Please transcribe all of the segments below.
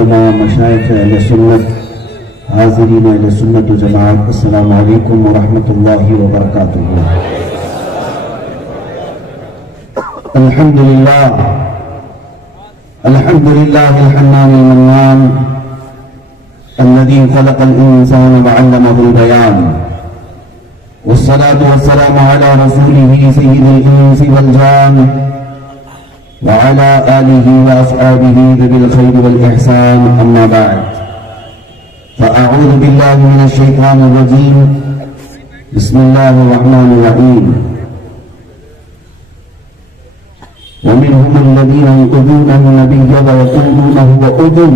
علماء مشائخ اہل سنت حاضرین اہل سنت و جماعت السلام علیکم ورحمۃ اللہ وبرکاتہ۔ الحمدللہ الحنان المنان الذي خلق الإنسان وعلمه البيان، والصلاة والسلام على رسوله سيد الإنس والجان وعلى آله وأصحابه ذوي الخير والإحسان، أما بعد فأعوذ بالله من الشيطان الرجيم، بسم الله الرحمن الرحيم۔ ومنهم الذين يؤذون النبي ويقولون هو أذن،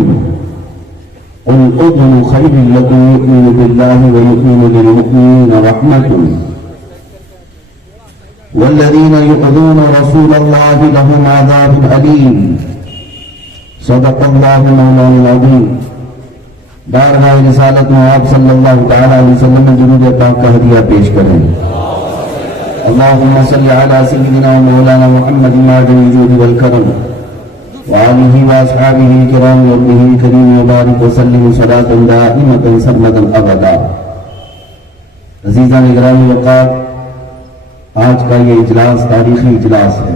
قل أذن خير لكم يؤمن بالله ويؤمن للمؤمنين رحمة، والذين يؤذون رسول الله لهم عذاب أليم۔ صدق الله مولانا العظيم۔ بارگاہ رسالت میں آپ صلی اللہ تعالی علیہ وسلم میں درود پاک کا ہدیہ پیش کریں۔ اللهم صل على سيدنا مولانا محمد معدن الجود والكرم وآله وأصحابه الكرام وابنه الكريم وبارك وسلم صلاة دائمة سرمدا أبدا۔ عزیزان گرامی وقار، آج کا یہ اجلاس تاریخی اجلاس ہے۔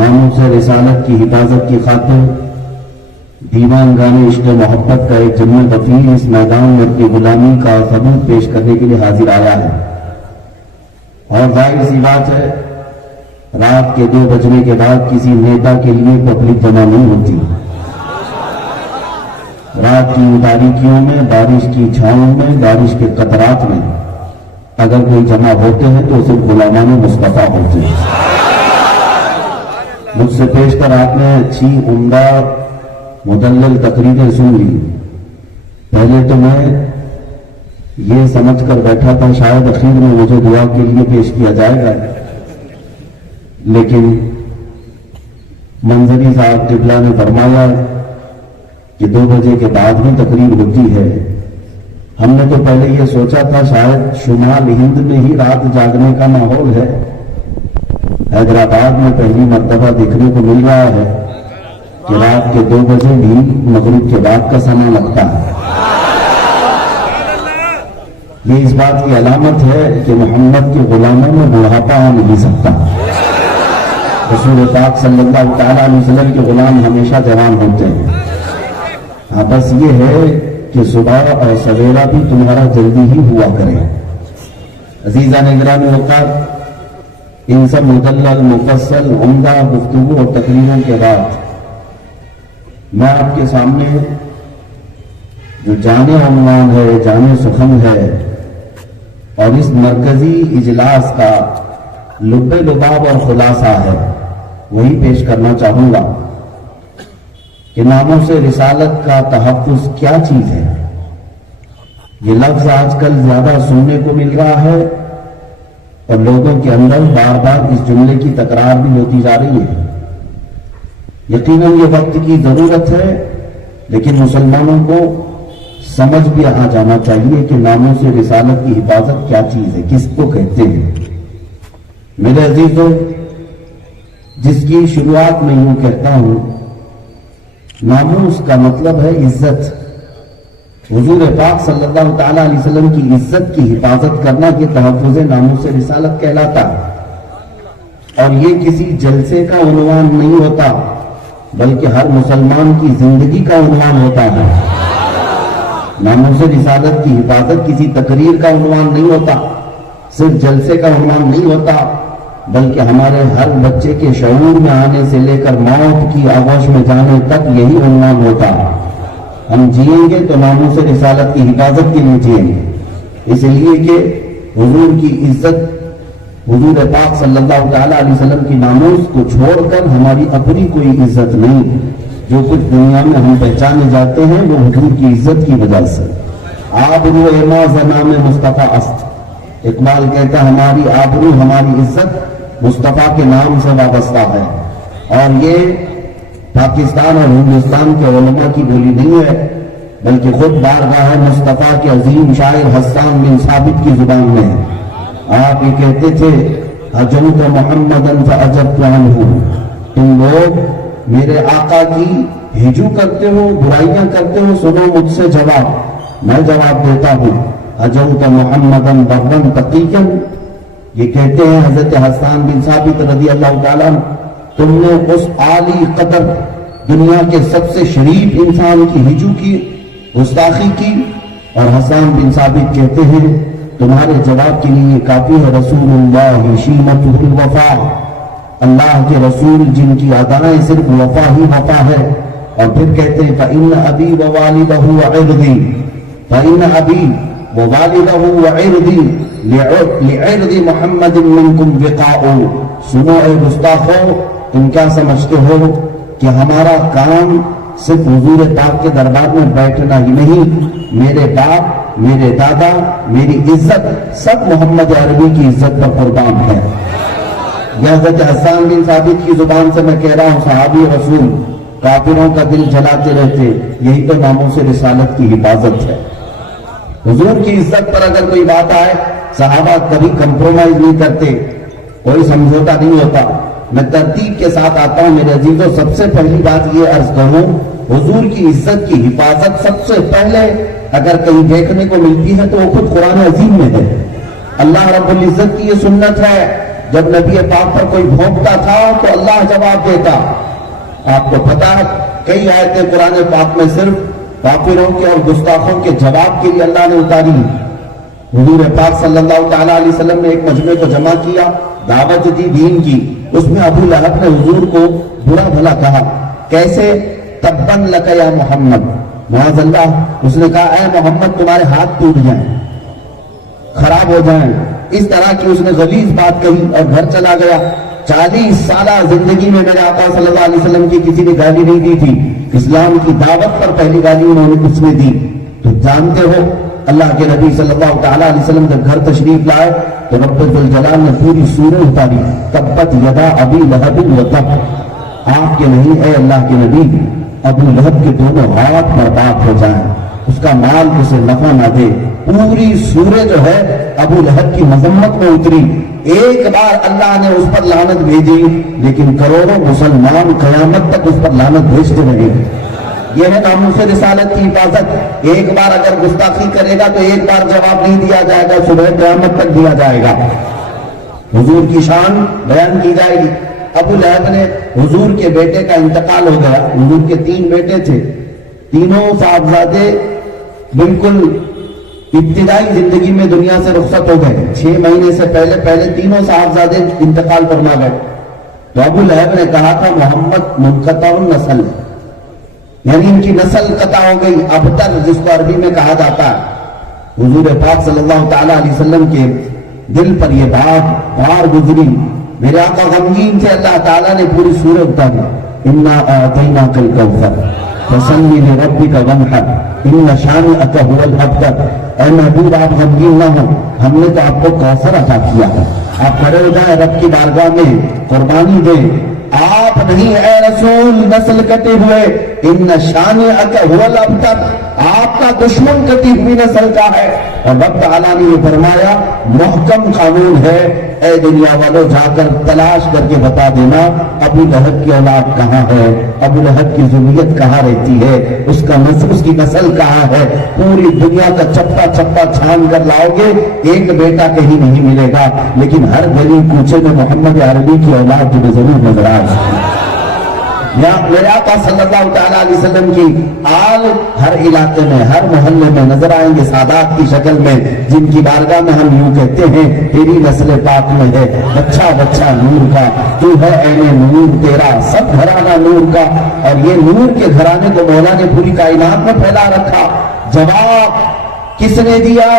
ناموس رسالت کی حفاظت کی خاطر دیوان گانے عشق محبت کا ایک جمع وفیر اس میدان میں اپنی غلامی کا ثبوت پیش کرنے کے لیے حاضر آیا ہے، اور ظاہر سی بات ہے رات کے 2 بجنے کے بعد کسی نیتا کے لیے پبلک جمع نہیں ہوتی۔ رات کی تاریکیوں میں، بارش کی چھاؤں میں، بارش کے قطرات میں اگر کوئی جمع ہوتے ہیں تو صرف غلامان مصطفیٰ ہوتے ہیں۔ مجھ سے پیش کر آپ نے اچھی عمدہ مدلل تقریریں سن لی۔ پہلے تو میں یہ سمجھ کر بیٹھا تھا شاید اخیر میں مجھے دعا کے لیے پیش کیا جائے گا، لیکن منظری صاحب قبلہ نے فرمایا کہ 2 بجے کے بعد بھی تقریر ہوتی ہے۔ ہم نے تو پہلے یہ سوچا تھا شاید شمال ہند میں ہی رات جاگنے کا ماحول ہے، حیدرآباد میں پہلی مرتبہ دیکھنے کو مل رہا ہے کہ رات کے 2 بجے بھی مغرب کے بعد کا سماں لگتا ہے۔ یہ اس بات کی علامت ہے کہ محمد کے غلاموں میں بڑھاپا آ نہیں سکتا۔ رسول پاک صلی اللہ تعالیٰ علیہ وسلم کے غلام ہمیشہ جوان ہوتے ہیں۔ ہاں بس یہ ہے کہ صبح اور سویرا بھی تمہارا جلدی ہی ہوا کرے۔ عزیزان گرامی وقار، ان سب مدلل مفصل عمدہ گفتگو اور تقریروں کے بعد میں آپ کے سامنے جو جانے عنوان ہے، جانے سخن ہے، اور اس مرکزی اجلاس کا لب لباب اور خلاصہ ہے، وہی پیش کرنا چاہوں گا کہ ناموس رسالت کا تحفظ کیا چیز ہے۔ یہ لفظ آج کل زیادہ سننے کو مل رہا ہے اور لوگوں کے اندر بار بار اس جملے کی تکرار بھی ہوتی جا رہی ہے۔ یقیناً یہ وقت کی ضرورت ہے، لیکن مسلمانوں کو سمجھ بھی آ جانا چاہیے کہ ناموس رسالت کی حفاظت کیا چیز ہے، کس کو کہتے ہیں۔ میرے عزیزوں، جس کی شروعات میں یوں کہتا ہوں، ناموس کا مطلب ہے عزت۔ حضور پاک صلی اللہ تعالیٰ علیہ وسلم کی عزت کی حفاظت کرنا یہ تحفظ ناموس رسالت کہلاتا، اور یہ کسی جلسے کا عنوان نہیں ہوتا بلکہ ہر مسلمان کی زندگی کا عنوان ہوتا ہے۔ ناموس رسالت کی حفاظت کسی تقریر کا عنوان نہیں ہوتا، صرف جلسے کا عنوان نہیں ہوتا، بلکہ ہمارے ہر بچے کے شعور میں آنے سے لے کر موت کی آغوش میں جانے تک یہی عنوان ہوتا۔ ہم جئیں گے تو ناموس رسالت کی حفاظت کے لیے جئیں گے، اس لیے کہ حضور کی عزت، حضور پاک صلی اللہ تعالیٰ علیہ وسلم کی ناموس کو چھوڑ کر ہماری اپنی کوئی عزت نہیں۔ جو کچھ دنیا میں ہم پہچانے جاتے ہیں وہ حضور کی عزت کی وجہ سے۔ آبرو ایما زنام مصطفیٰ است، اقبال کہتا ہماری آبرو، ہماری عزت مصطفیٰ کے نام سے وابستہ ہے، اور یہ پاکستان اور ہندوستان کے علماء کی بولی نہیں ہے، بلکہ خود بارگاہ مصطفیٰ کے عظیم شاعر حسان بن ثابت کی زبان میں آپ یہ کہتے تھے، حجمت محمدًا فعجبت عنہ، تم لوگ میرے آقا کی ہجو کرتے ہو، برائیاں کرتے ہو، سنو مجھ سے جواب۔ میں جواب دیتا ہوں، ہجوت محمدً برًّا تقیًّا، یہ کہتے ہیں حضرت حسان بن ثابت رضی اللہ تعالیٰ، تم نے اس عالی قدر دنیا کے سب سے شریف انسان کی ہجو کی، گستاخی کی۔ اور حسان بن ثابت کہتے ہیں تمہارے جواب کے لیے کافی ہے، رسول اللہ شیمتہ الوفا، اللہ کے رسول جن کی ادائیں صرف وفا ہی وفا ہے۔ اور پھر کہتے ہیں فإن أبي ووالده وعرضي، فإن أبي ووالده وعرضي لعرض محمد منكم وقاء۔ سنو اے گستاخو، تم کیا سمجھتے ہو کہ ہمارا کام صرف حضور پاک کے دربار میں بیٹھنا ہی نہیں، میرے باپ، میرے دادا، میری عزت سب محمد عربی کی عزت پر قربان ہے۔ یہ حضرت حسان بن ثابت کی زبان سے میں کہہ رہا ہوں، صحابی رسول کافروں کا دل جلاتے رہتے، یہی تو ناموس رسالت کی حفاظت ہے۔ حضور کی عزت پر اگر کوئی بات آئے، صحابہ کبھی کمپرومائز نہیں کرتے، کوئی سمجھوتا نہیں ہوتا۔ میں ترتیب کے ساتھ آتا ہوں میرے عزیزوں۔ سب سے پہلی بات یہ عرض کروں، حضور کی عزت کی حفاظت سب سے پہلے اگر کہیں دیکھنے کو ملتی ہے تو وہ خود قرآن عظیم میں ہے۔ اللہ رب العزت کی یہ سنت ہے، جب نبی پاک پر کوئی بھونکتا تھا تو اللہ جواب دیتا۔ آپ کو پتا ہے کئی آیتیں قرآن پاک میں صرف کافروں کے اور گستاخوں کے جواب کے لیے اللہ نے اتاری۔ حضور پاک صلی اللہ تعالیٰ علیہ وسلم نے ایک مجمع کو جمع کیا، دعوت دی دین کی، اس میں ابو لہب نے حضور کو برا بھلا کہا۔ کیسے؟ تبن لک یا محمد، معاذ اللہ، اس نے کہا اے محمد تمہارے ہاتھ ٹوٹ جائیں، خراب ہو جائیں، اس طرح کی اس نے غلیظ بات کہی اور گھر چلا گیا۔ 40 سالہ زندگی میں میرے آقا صلی اللہ علیہ وسلم کی کسی نے گالی نہیں دی تھی، اسلام کی دعوت پر پہلی گالی انہوں نے اس نے دی۔ تو جانتے ہو اللہ کے نبی صلی اللہ تعالیٰ علیہ وسلم جب گھر تشریف لائے تو رب ذوالجلال نے پوری سورہ اتاری، تبت یدا ابی لہب وتب۔ آپ کے نہیں اے اللہ کے نبی، ابو لہب کے دونوں ہاتھ برباد ہو جائیں، اس کا مال اسے نفع نہ دے۔ پوری سورہ جو ہے ابو لہب کی مذمت میں اتری۔ ایک بار اللہ نے اس پر لعنت بھیجی، لیکن کروڑوں مسلمان قیامت تک اس پر لعنت بھیجتے رہے۔ یہ ہے ناموس رسالت کی حفاظت۔ ایک بار اگر گستاخی کرے گا تو ایک بار جواب نہیں دیا جائے گا، صبح قیامت تک دیا جائے گا۔ حضور کی شان بیان کی جائے گی۔ ابو لہب نے حضور کے بیٹے کا انتقال ہو گیا۔ حضور کے 3 بیٹے تھے، تینوں صاحبزادے بالکل ابتدائی زندگی میں دنیا سے رخصت ہو گئے۔ 6 مہینے سے پہلے تینوں صاحبزادے انتقال فرما گئے۔ تو ابو لہب نے کہا تھا محمد منقطع النسل، یعنی ان کی نسل قطع ہو گئی، ابتر جس کو عربی میں کہا جاتا ہے۔ حضور پاک صلی اللہ تعالیٰ علیہ وسلم کے دل پر یہ بات بار گزری، میرے آقا غمگین تھے۔ اللہ تعالیٰ نے پوری سورہ اتاری، انا اعطیناک الکوثر فصلی لربک وانحر ان شانئک ھو الابتر۔ اے محبوب آپ غمگین نہ ہو، ہم نے تو آپ کو کوثر عطا کیا ہے، آپ کھڑے ہو جائیں رب کی بارگاہ میں قربانی دیں۔ آپ نہیں اے رسول نسل کٹے ہوئے، ان شانئک ھو الابتر، آپ کا دشمن کٹی ہوئی نسل کا ہے۔ اور رب تعالیٰ نے یہ فرمایا محکم قانون ہے، اے دنیا والوں جا کر تلاش کر کے بتا دینا ابو لہب کی اولاد کہاں ہے، ابو لہب کی ذریت کہاں رہتی ہے، اس کا نسل، اس کی نسل کہاں ہے۔ پوری دنیا کا چپا چپا چھان کر لاؤ گے، ایک بیٹا کہیں نہیں ملے گا، لیکن ہر گلی کوچے میں محمد عربی کی اولاد تمہیں ضرور نظر آئے گی۔ یا میرے آقا صلی اللہ تعالیٰ علیہ وسلم کی آل ہر علاقے میں، ہر محلے میں نظر آئیں گے سادات کی شکل میں، جن کی بارگاہ میں ہم یوں کہتے ہیں تیری نسل پاک میں ہے بچہ بچہ نور کا، تو ہے عین نور تیرا سب گھرانہ نور کا۔ اور یہ نور کے گھرانے کو مولا نے پوری کائنات میں پھیلا رکھا۔ جواب کس نے دیا؟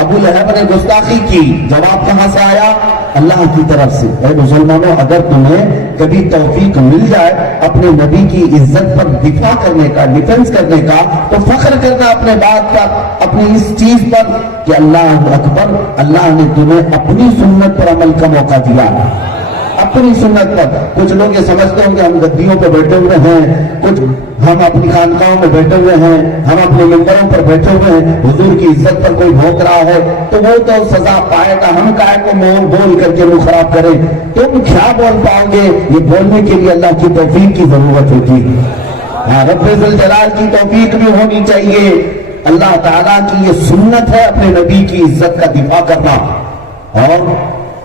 ابو لہب نے گستاخی کی، جواب کہاں سے آیا؟ اللہ کی طرف سے۔ اے مسلمانوں، اگر تمہیں کبھی توفیق مل جائے اپنے نبی کی عزت پر دفاع کرنے کا، ڈیفنس کرنے کا، تو فخر کرنا اپنے بات کا، اپنی اس چیز پر کہ اللہ اکبر، اللہ نے تمہیں اپنی سنت پر عمل کا موقع دیا، اپنی سنت پر۔ کچھ لوگ یہ سمجھتے ہوں کہ ہم گدیوں پہ بیٹھے ہوئے ہیں، کچھ ہم اپنی خانقاہوں میں بیٹھے ہوئے ہیں، ہم اپنے ممبروں پر بیٹھے ہوئے ہیں، حضور کی عزت پر کوئی بھونک رہا ہے تو وہ تو سزا پائے گا، ہم کائے کو بول کر کے منہ خراب کریں؟ تم کیا بول پاؤ گے؟ یہ بولنے کے لیے اللہ کی توفیق کی ضرورت ہوتی ہے، رب ذوالجلال کی توفیق بھی ہونی چاہیے۔ اللہ تعالیٰ کی یہ سنت ہے اپنے نبی کی عزت کا دفاع کرنا۔ اور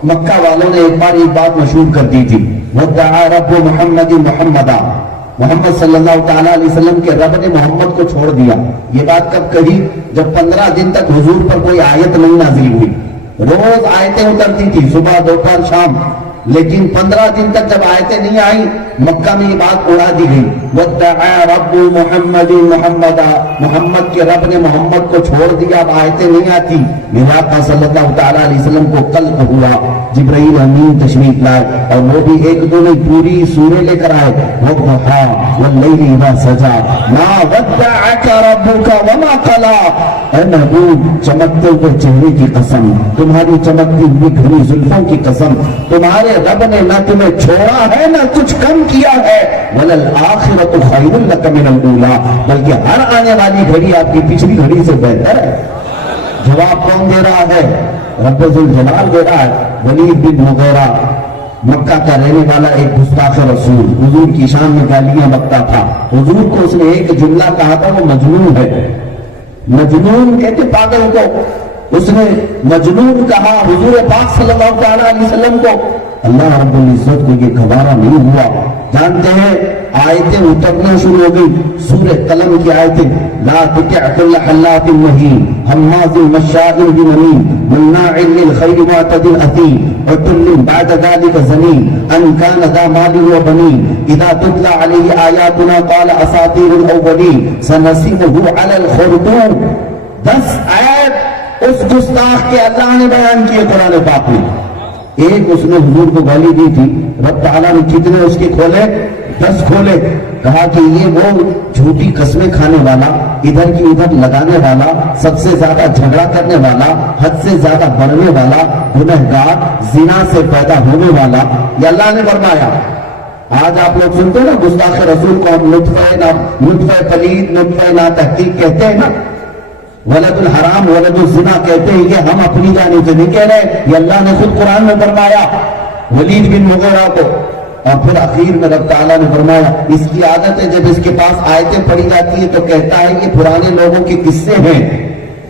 مکہ والوں نے ایک بار ایک بات مشہور کر دی تھی، وَدَّعَا رَبُّ مُحَمَّدٍ مُحَمَّدًا، محمد صلی اللہ تعالیٰ علیہ وسلم کے رب نے محمد کو چھوڑ دیا۔ یہ بات کب کہی؟ جب 15 دن تک حضور پر کوئی آیت نہیں نازل ہوئی۔ روز آیتیں اترتی تھی، صبح دوپہر شام، لیکن 15 دن تک جب آیتیں نہیں آئیں مکہ میں یہ بات اڑا دی گئی، وَدَّعَا رَبُّ مُحَمَّدٍ مُحَمَّدًا، محمد کے رب نے محمد کو چھوڑ دیا، اب آیتیں نہیں آتی۔ میرے آقا صلی اللہ تعالیٰ علیہ وسلم کو قلق ہوا، جبرائیل امین تشریف لائے اور وہ بھی ایک دو نہیں پوری سورہ لے کر آئے، وَالضُّحَىٰ وَاللَّيْلِ إِذَا سَجَىٰ مَا وَدَّعَكَ رَبُّكَ وَمَا قَلَىٰ، اے محبوب چمکتے ہوئے چہرے کی قسم، تمہاری چمکتی ہوئی گھنی زلفوں کی قسم، تمہارے رب نے نہ تمہیں چھوڑا ہے نہ کچھ کم کیا ہے، وَلَلْآخِرَةُ خَيْرٌ لَكَ مِنَ الْأُولَىٰ، بلکہ ہر آنے والی گھڑی آپ کی پچھلی گھڑی سے بہتر ہے۔ جواب کون دے رہا ہے؟ رب ذوالجلال دے رہا ہے۔ ولید بن مغیرہ مکہ کا رہنے والا ایک گستاخ رسول، حضور کی شان میں گالیاں بکتا تھا، حضور کو اس نے ایک جملہ کہا تھا، وہ مجنون ہے، مجنون کہتے پاگل کو، اس نے مجنون کہا حضور پاک صلی اللہ تعالیٰ علیہ وسلم کو۔ اللہ رب العزت کو یہ گوارا نہیں ہوا، جانتے ہیں آیتیں اترنا شروع ہو گئی، سورہ قلم کی آیتیں، لا تطع كل حلاف مہین ہماز مشاء بنمیم مناع للخیر معتد اثیم عتل بعد ذلك زنیم ان كان ذا مال وبنین اذا تتلى علیہ آیاتنا قال اساطیر الاولین سنسمه على الخرطوم۔ 10 آیت اس گستاخ کے اللہ نے بیان کیے قرآن پاک میں۔ ایک اس نے حضور کو گالی دی تھی، رب تعالیٰ نے کتنے اس کے کھولے؟ 10 کھولے، کہا کہ یہ وہ جھوٹی قسمیں کھانے والا، ادھر کی ادھر لگانے والا، سب سے زیادہ جھگڑا کرنے والا، حد سے زیادہ بڑھنے والا، گنہگار، زنا سے پیدا ہونے والا، یہ اللہ نے فرمایا۔ آج آپ لوگ سنتے ہیں نا گستاخ رسول کو ہم نطفہ پلید، نطفہ ناتحقیق کہتے ہیں نا، ولد الحرام، ولد الزنا کہتے ہیں، یہ ہم اپنی جانب سے نہیں کہہ رہے، یہ اللہ نے خود قرآن میں فرمایا ولید بن مغیرہ کو۔ اور پھر اخیر میں رب تعالیٰ نے فرمایا اس کی عادت ہے جب اس کے پاس آیتیں پڑھی جاتی ہیں تو کہتا ہے یہ پرانے لوگوں کے قصے ہیں،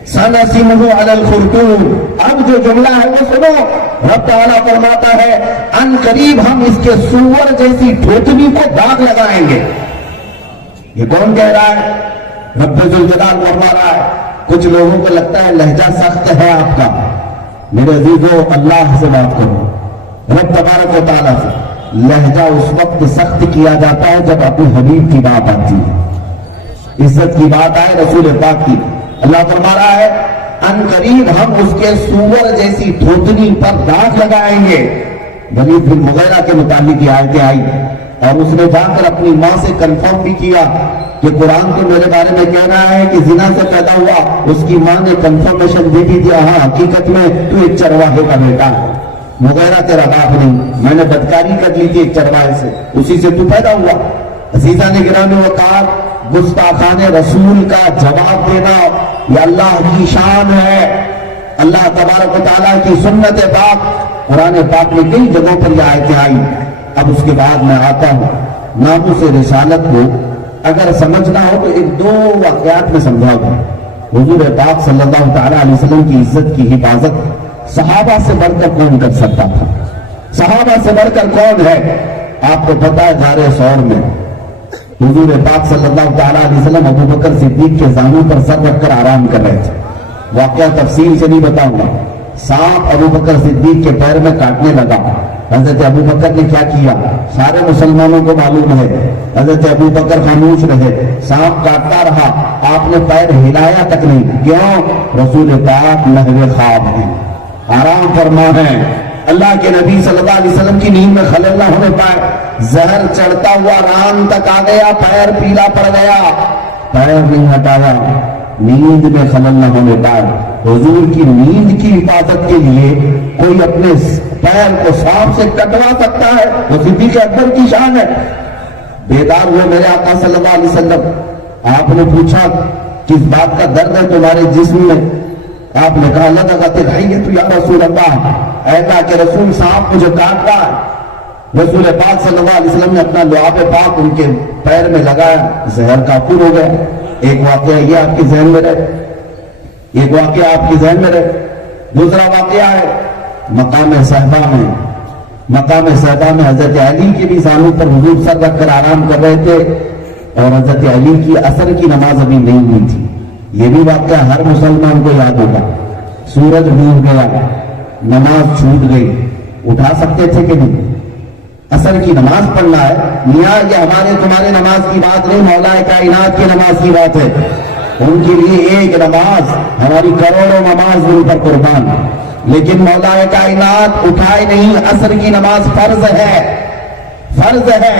سنسمہ علی الخرطوم۔ اب جو جملہ ہے وہ سنو، رب تعالیٰ فرماتا ہے ان قریب ہم اس کے سور جیسی ٹھوٹنی کو داغ لگائیں گے۔ یہ کون کہہ رہا ہے؟ رب ذوالجلال فرما رہا ہے۔ کچھ لوگوں کو لگتا ہے لہجہ سخت ہے آپ کا، میرے عزیزو اللہ سے بات کرو، رب تبارک و تعالیٰ سے۔ لہجہ اس وقت سخت کیا جاتا ہے جب اپنے حبیب کی بات آتی ہے، عزت کی بات آئے رسول پاک کی۔ اللہ فرما رہا ہے ان قریب ہم اس کے سور جیسی تھوتنی پر داغ لگائیں گے۔ ولید بن مغیرہ کے متعلق یہ آیتیں آئی اور اس نے جا کر اپنی ماں سے کنفرم بھی کیا کہ قرآن تو میرے بارے میں کہہ رہا ہے کہ زنا سے پیدا ہوا۔ اس کی ماں نے کنفرمیشن دے دی تھی، ہاں حقیقت میں تو ایک چرواہے کا بیٹا ہے، مغیرہ تیرا باپ نہیں، میں نے بدکاری کر لی تھی ایک چرواہے سے، اسی سے تو پیدا ہوا۔ عزیزان گرامی وقار، گستاخان رسول کا جواب دینا یہ اللہ کی شان ہے، اللہ تبارک و تعالیٰ کی سنت پاک۔ قرآن پاک میں کئی جگہوں پر یہ آیتیں آئی۔ اب اس کے بعد میں آتا ہوں ناموس رسالت کو اگر سمجھنا ہو تو ایک دو واقعات میں سمجھاؤں گا۔ حضور پاک صلی اللہ تعالیٰ علیہ وسلم کی عزت کی حفاظت صحابہ سے بڑھ کر کون کر سکتا تھا؟ صحابہ سے بڑھ کر کون ہے؟ آپ کو پتا ہے غار ثور میں حضور پاک صلی اللہ تعالیٰ علیہ وسلم ابو بکر صدیق کے زانوں پر سر رکھ کر آرام کر رہے تھے۔ واقعہ تفصیل سے نہیں بتاؤں گا۔ سانپ ابو بکر صدیق کے پیر میں کاٹنے لگا۔ حضرت ابو بکر نے کیا کیا؟ سارے مسلمانوں کو معلوم ہے، حضرت ابو بکر خاموش رہے، سانپ کاٹتا رہا، آپ نے پیر ہلایا تک نہیں۔ کیوں؟ رسول پاک لہو خواب ہیں، آرام فرما ہے، اللہ کے نبی صلی اللہ علیہ وسلم کی نیند میں خلل نہ ہونے پائے۔ زہر چڑھتا ہوا ران تک آ گیا، پیر پیلا پڑ گیا، پیر نہیں ہٹایا، نیند میں خلل نہ ہونے پائے۔ حضور کی نیند کی حفاظت کے لیے کوئی اپنے پیر کو سانپ سے کٹوا سکتا ہے؟ وہ صدیق اکبر کی شان ہے۔ بیدار ہوئے میرے آقا صلی اللہ علیہ وسلم۔ آپ نے پوچھا کس بات کا درد ہے تمہارے جسم میں؟ آپ نے کہا لدغت الحیۃ یا رسول اللہ، اے اللہ کے رسول صاحب مجھے کاٹ رہا ہے۔ رسول پاک صلی اللہ علیہ وسلم نے اپنا لعاب پاک ان کے پیر میں لگایا، زہر کافور ہو گیا۔ ایک واقعہ یہ آپ کے ذہن میں رہے، ایک واقعہ آپ کے ذہن میں رہے۔ دوسرا واقعہ ہے مقام صحبہ میں۔ مقام صحبہ میں حضرت علی کے بھی زانوں پر حضور سر رکھ کر آرام کر رہے تھے، اور حضرت علی کی عصر کی نماز ابھی نہیں ہوئی تھی۔ یہ بھی واقعہ ہر مسلمان کو یاد ہوگا۔ سورج ڈوب گیا، نماز چھوٹ گئی، اٹھا سکتے تھے کہ نہیں؟ عصر کی نماز پڑھنا ہے میاں، یہ ہمارے تمہارے نماز کی بات نہیں، مولا کائنات کی نماز کی بات ہے۔ ان کے لیے ایک نماز ہماری کروڑوں نماز ان پر قربان، لیکن مولا کائنات اٹھائے نہیں۔ عصر کی نماز فرض ہے، فرض ہے،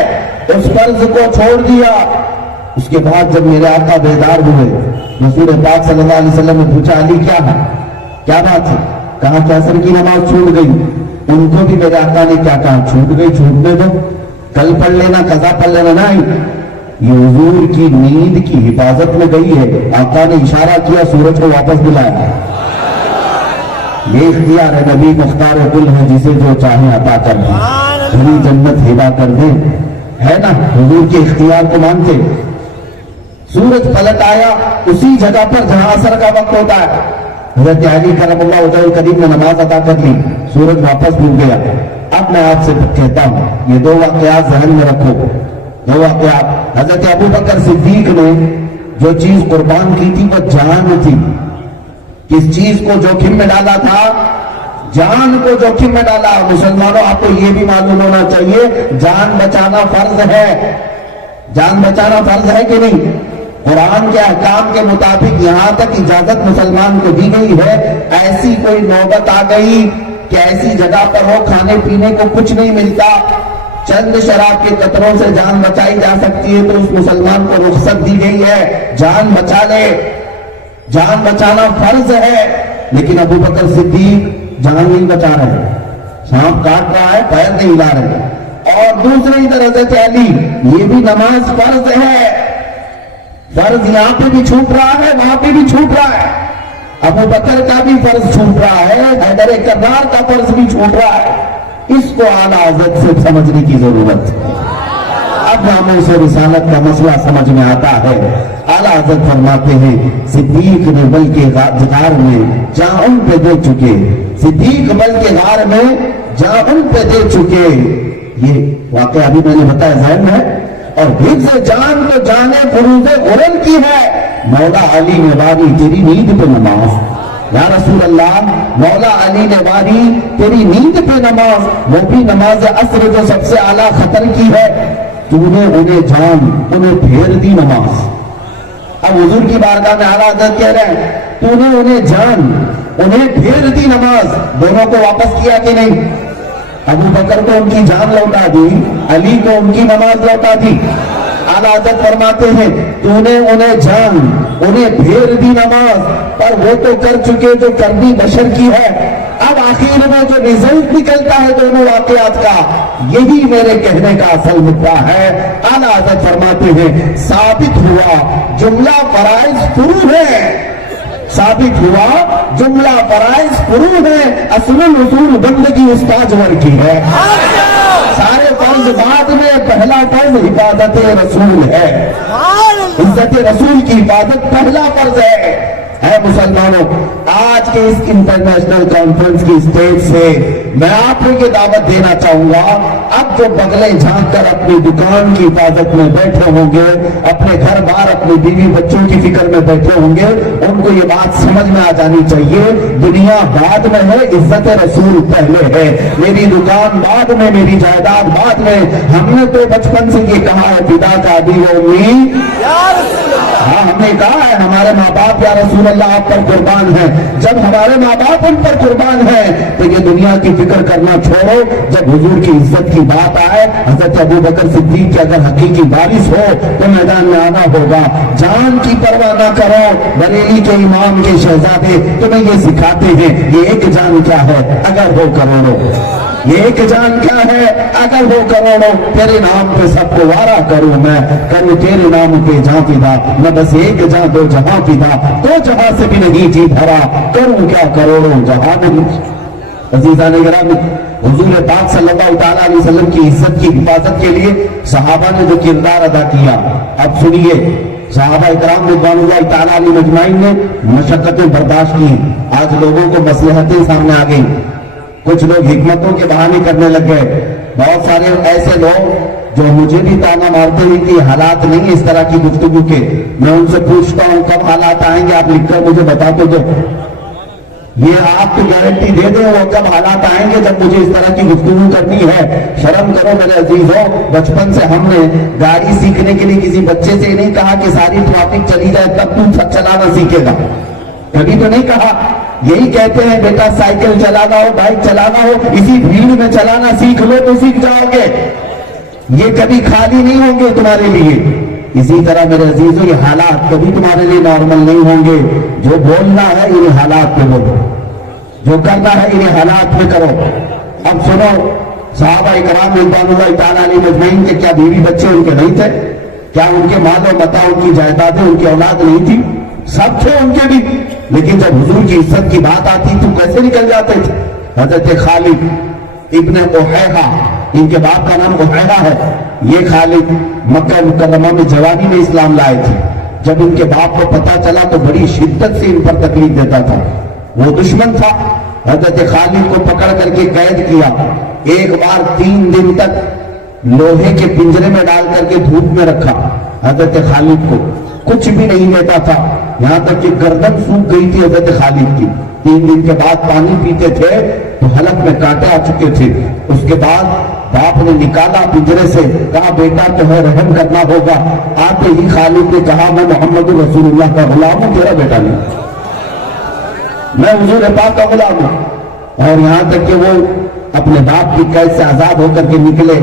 اس فرض کو چھوڑ دیا۔ اس کے بعد جب میرے آقا بیدار ہوئے، رسول پاک صلی اللہ علیہ وسلم نے پوچھا علی کیا ہے، کیا بات ہے؟ کہا کہ عصر کی نماز چھوٹ گئی۔ ان کو بھی میرے آقا نے کیا کہا؟ چھوٹ گئی، چھوٹنے دو، کل پڑھ لینا، قضا پڑھ لینا نہیں۔ یہ حضور کی نیند کی حفاظت میں گئی ہے۔ آقا نے اشارہ کیا، سورج کو واپس بلایا۔ یہ اختیار ہے، نبی مختار کل ہے، جسے جو چاہے عطا کر دیں، پوری جنت ہبا کر دیں، ہے نا؟ حضور کے اختیار کو مانتے۔ سورج پلٹ آیا اسی جگہ پر جہاں عصر کا وقت ہوتا ہے۔ حضرت علی کرم اللہ وجہہ الکریم نے نماز ادا کر لی، سورج واپس ڈوب گیا۔ اب میں آپ سے کہتا ہوں یہ دو واقعات ذہن میں رکھو، دو واقعات۔ حضرت ابو بکر صدیق نے جو چیز قربان کی تھی وہ جان تھی۔ کس چیز کو جوخم میں ڈالا تھا؟ جان کو جوخم میں ڈالا۔ مسلمانوں آپ کو یہ بھی معلوم ہونا چاہیے جان بچانا فرض ہے، جان بچانا فرض ہے کہ نہیں؟ قرآن کے احکام کے مطابق یہاں تک اجازت مسلمان کو دی گئی ہے، ایسی کوئی نوبت آ گئی کہ ایسی جگہ پر ہو کھانے پینے کو کچھ نہیں ملتا، چند شراب کے قطروں سے جان بچائی جا سکتی ہے، تو اس مسلمان کو رخصت دی گئی ہے، جان بچا لے۔ جان بچانا فرض ہے، لیکن ابو بکر صدیق جان نہیں بچا رہے، سانپ کاٹ رہا ہے، پیر نہیں ہلا رہے۔ اور دوسری طرح حضرت علی، یہ بھی نماز فرض ہے، فرض یہاں پہ بھی چھوٹ رہا ہے، وہاں پہ بھی چھوٹ رہا ہے۔ ابو بکر کا بھی فرض چھوٹ رہا ہے، حیدر کرار کا فرض بھی چھوٹ رہا ہے۔ اس کو اعلیٰ حضرت سے سمجھنے کی ضرورت ہے۔ اب ناموس و رسالت کا مسئلہ سمجھ میں آتا ہے۔ اعلیٰ حضرت فرماتے ہیں صدیق نے بلکہ غار میں جہاں ان پہ دے چکے، صدیق بلکہ غار میں جہاں ان پہ دے چکے۔ یہ واقعہ ابھی میں نے بتایا ذہن ہے۔ اور حفظ جان تو جانے فروز غرل کی ہے۔ مولا علی نے واری تیری نیند پہ نماز، یا رسول اللہ مولا علی نے واری تیری نیند پہ نماز، وہ بھی نماز عصر جو سب سے اعلیٰ خطر کی ہے، تو نے انہیں جان انہیں پھیر دی نماز۔ اب حضور کی بارگاہ میں اعلیٰ حضرت کہہ رہے ہیں تو نے انہیں جان انہیں پھیر دی نماز، دونوں کو واپس کیا کہ نہیں؟ ابو بکر کو ان کی جان لوٹا دی، علی کو ان کی نماز لوٹا دی۔ اعلیٰ حضرت فرماتے ہیں تو نے انہیں جان انہیں پھیر دی نماز، پر وہ تو کر چکے جو کرنی بشر کی ہے۔ اب آخر میں جو رزلٹ نکلتا ہے دونوں واقعات کا، یہی میرے کہنے کا اصل مدعا ہے۔ اعلیٰ حضرت فرماتے ہیں ثابت ہوا جملہ فرائض فرو ہے، ثابت ہوا جملہ فرائض فرو ہے، اصل الوصول بندگی استاجور کی ہے۔ سارے فرض بعد میں، پہلا فرض حفاظت رسول ہے، عزت رسول کی حفاظت پہلا فرض ہے۔ مسلمانوں، آج کے اس انٹرنیشنل کانفرنس کی اسٹیج سے میں آپ کو یہ دعوت دینا چاہوں گا، اب جو بغلیں جھانک کر اپنی دکان کی حفاظت میں بیٹھے ہوں گے، اپنے گھر بار اپنی بیوی بچوں کی فکر میں بیٹھے ہوں گے، ان کو یہ بات سمجھ میں آ جانی چاہیے دنیا بعد میں ہے، عزت رسول پہلے ہے۔ میری دکان بعد میں، میری جائیداد بعد میں۔ ہم نے تو بچپن سے یہ کہا ہے پتا کا ابھی امید، ہاں ہم نے کہا ہے ہمارے ماں باپ یا رسول اللہ آپ پر قربان ہیں۔ جب ہمارے ماں باپ ان پر قربان ہیں تو یہ دنیا کی فکر کرنا چھوڑو۔ جب حضور کی عزت کی بات آئے، حضرت ابو بکر صدیق کی اگر حقیقی وارث ہو تو میدان میں آنا ہوگا۔ جان کی پرواہ نہ کرو۔ بریلی کے امام کے شہزادے تمہیں یہ سکھاتے ہیں یہ ایک جان کیا ہے اگر ہو کروڑوں۔ یہ ایک جان کیا ہے؟ اگر وہ کروڑوں تیرے نام پہ سب کو وارا کروں میں، کروں تیرے نام پہ جہاں فدا، نہ بس ایک جہاں دو جہاں فدا، دو جہاں سے بھی نہیں جی بھرا، کروں کیا کروڑوں جہاں میں۔ عزیزان گرامی، حضور پاک صلی اللہ تعالیٰ علیہ وسلم کی عزت کی حفاظت کے لیے صحابہ نے جو کردار ادا کیا، اب سنیے۔ صحابہ اکرام رضوان اللہ تعالیٰ علیہ مجمعین نے مشقتیں برداشت کی، آج لوگوں کو مصلحتیں سامنے آ گئیں، کچھ لوگ حکمتوں کے بہانے کرنے لگ گئے، بہت سارے ایسے لوگ جو مجھے بھی تانا مارتے ہیں کہ حالات نہیں اس طرح کی گفتگو کے، میں ان سے پوچھتا ہوں کب حالات آئیں گے، آپ لکھ کر مجھے بتا تو دو، یہ آپ تو گارنٹی دے دیں وہ کب حالات آئیں گے جب مجھے اس طرح کی گفتگو کرنی ہے۔ شرم کرو میرے عزیزوں، بچپن سے ہم نے گاڑی سیکھنے کے لیے کسی بچے سے نہیں کہا کہ ساری ٹریفک چلی جائے تب تو چلانا سیکھے گا، کبھی تو نہیں کہا۔ یہی کہتے ہیں بیٹا سائیکل چلانا ہو، بائک چلانا ہو، اسی بھیڑ میں چلانا سیکھ لو تو سیکھ جاؤ گے، یہ کبھی خالی نہیں ہوں گے تمہارے لیے۔ اسی طرح میرے عزیزوں یہ حالات کبھی تمہارے لیے نارمل نہیں ہوں گے، جو بولنا ہے انہیں حالات پہ بولو، جو کرنا ہے انہیں حالات میں کرو۔ اب سنو، صحابہ اکرام رضوان اللہ تعالیٰ علیہ مجمعین کے کیا بیوی بچے ان کے نہیں تھے؟ کیا ان کے مال و متاع، ان کی جائیدادیں، ان کی اولاد نہیں تھی؟ سب تھے ان کے بھی، لیکن جب حضور کی عزت کی بات آتی تو کیسے نکل جاتے تھے؟ حضرت خالد ابن احیحہ، ان کے باپ کا نام احیحہ ہے، یہ خالد مکہ مکرمہ میں جوانی میں اسلام لائے تھے۔ جب ان کے باپ کو پتا چلا تو بڑی شدت سے ان پر تکلیف دیتا تھا، وہ دشمن تھا۔ حضرت خالد کو پکڑ کر کے قید کیا، ایک بار 3 دن تک لوہے کے پنجرے میں ڈال کر کے دھوپ میں رکھا۔ حضرت خالد کو کچھ بھی نہیں دیتا تھا، یہاں تک کہ گردن سوکھ گئی تھی حضرت خالد کی۔ 3 دن کے بعد پانی پیتے تھے تو حلق میں کانٹے آ چکے تھے۔ اس کے بعد باپ نے نکالا پنجرے سے، کہا بیٹا تمہیں رحم کرنا ہوگا۔ آتے ہی خالد نے کہا میں محمد رسول اللہ کا غلام ہوں، تیرا بیٹا نہیں، میں حضور پاک کا غلام ہوں۔ اور یہاں تک کہ وہ اپنے باپ کی قید سے آزاد ہو کر کے نکلے،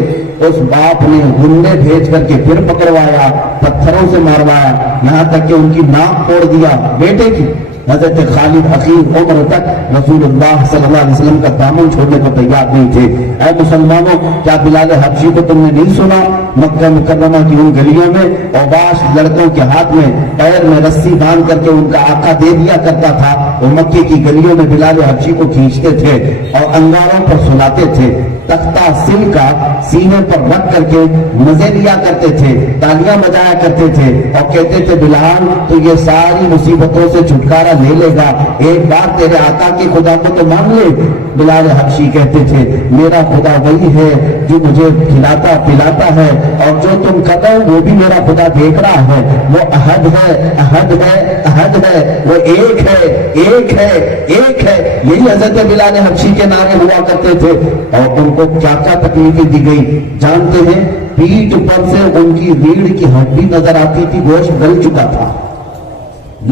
اس باپ نے غنڈے بھیج کر کے پھر پکڑوایا، پتھروں سے ماروایا، یہاں تک کہ ان کی ناک توڑ دیا بیٹے کی۔ حضرت خالد حقیر عمر تک رسول اللہ صلی اللہ علیہ وسلم کا دامن چھوڑنے کو تیار نہیں تھے۔ اے مسلمانوں، کیا بلال حبشی کو تم نے نہیں سنا؟ مکہ مکرمہ کی ان گلیوں میں اوباش لڑکوں کے ہاتھ میں پیر میں رسی باندھ کر کے ان کا آقا دے دیا کرتا تھا، وہ مکے کی گلیوں میں بلال حبشی کو کھینچتے تھے اور انگاروں پر سلاتے تھے، تختہ سل کا سینے پر رکھ کر کے مزے لیا کرتے تھے، تالیاں بجایا کرتے تھے اور کہتے تھے بلال تو یہ ساری مصیبتوں سے چھٹکارا لے لے گا، ایک بار تیرے آقا کے خدا کو تو مان لے۔ بلال حبشی کہتے تھے میرا خدا وہی ہے جو مجھے کھلاتا پلاتا ہے، اور جو تم کر رہے ہو وہ بھی میرا خدا دیکھ رہا ہے، وہ احد ہے احد ہے احد ہے، وہ ایک ہے ایک ہے ایک ہے۔ یہی حضرت بلال حبشی کے نعرے ہوا کرتے تھے، اور ان کو کیا کیا تکلیفیں دی گئی جانتے ہیں؟ پیٹھ پر سے ان کی ریڑھ کی ہڈی نظر آتی تھی، گوشت گل چکا تھا،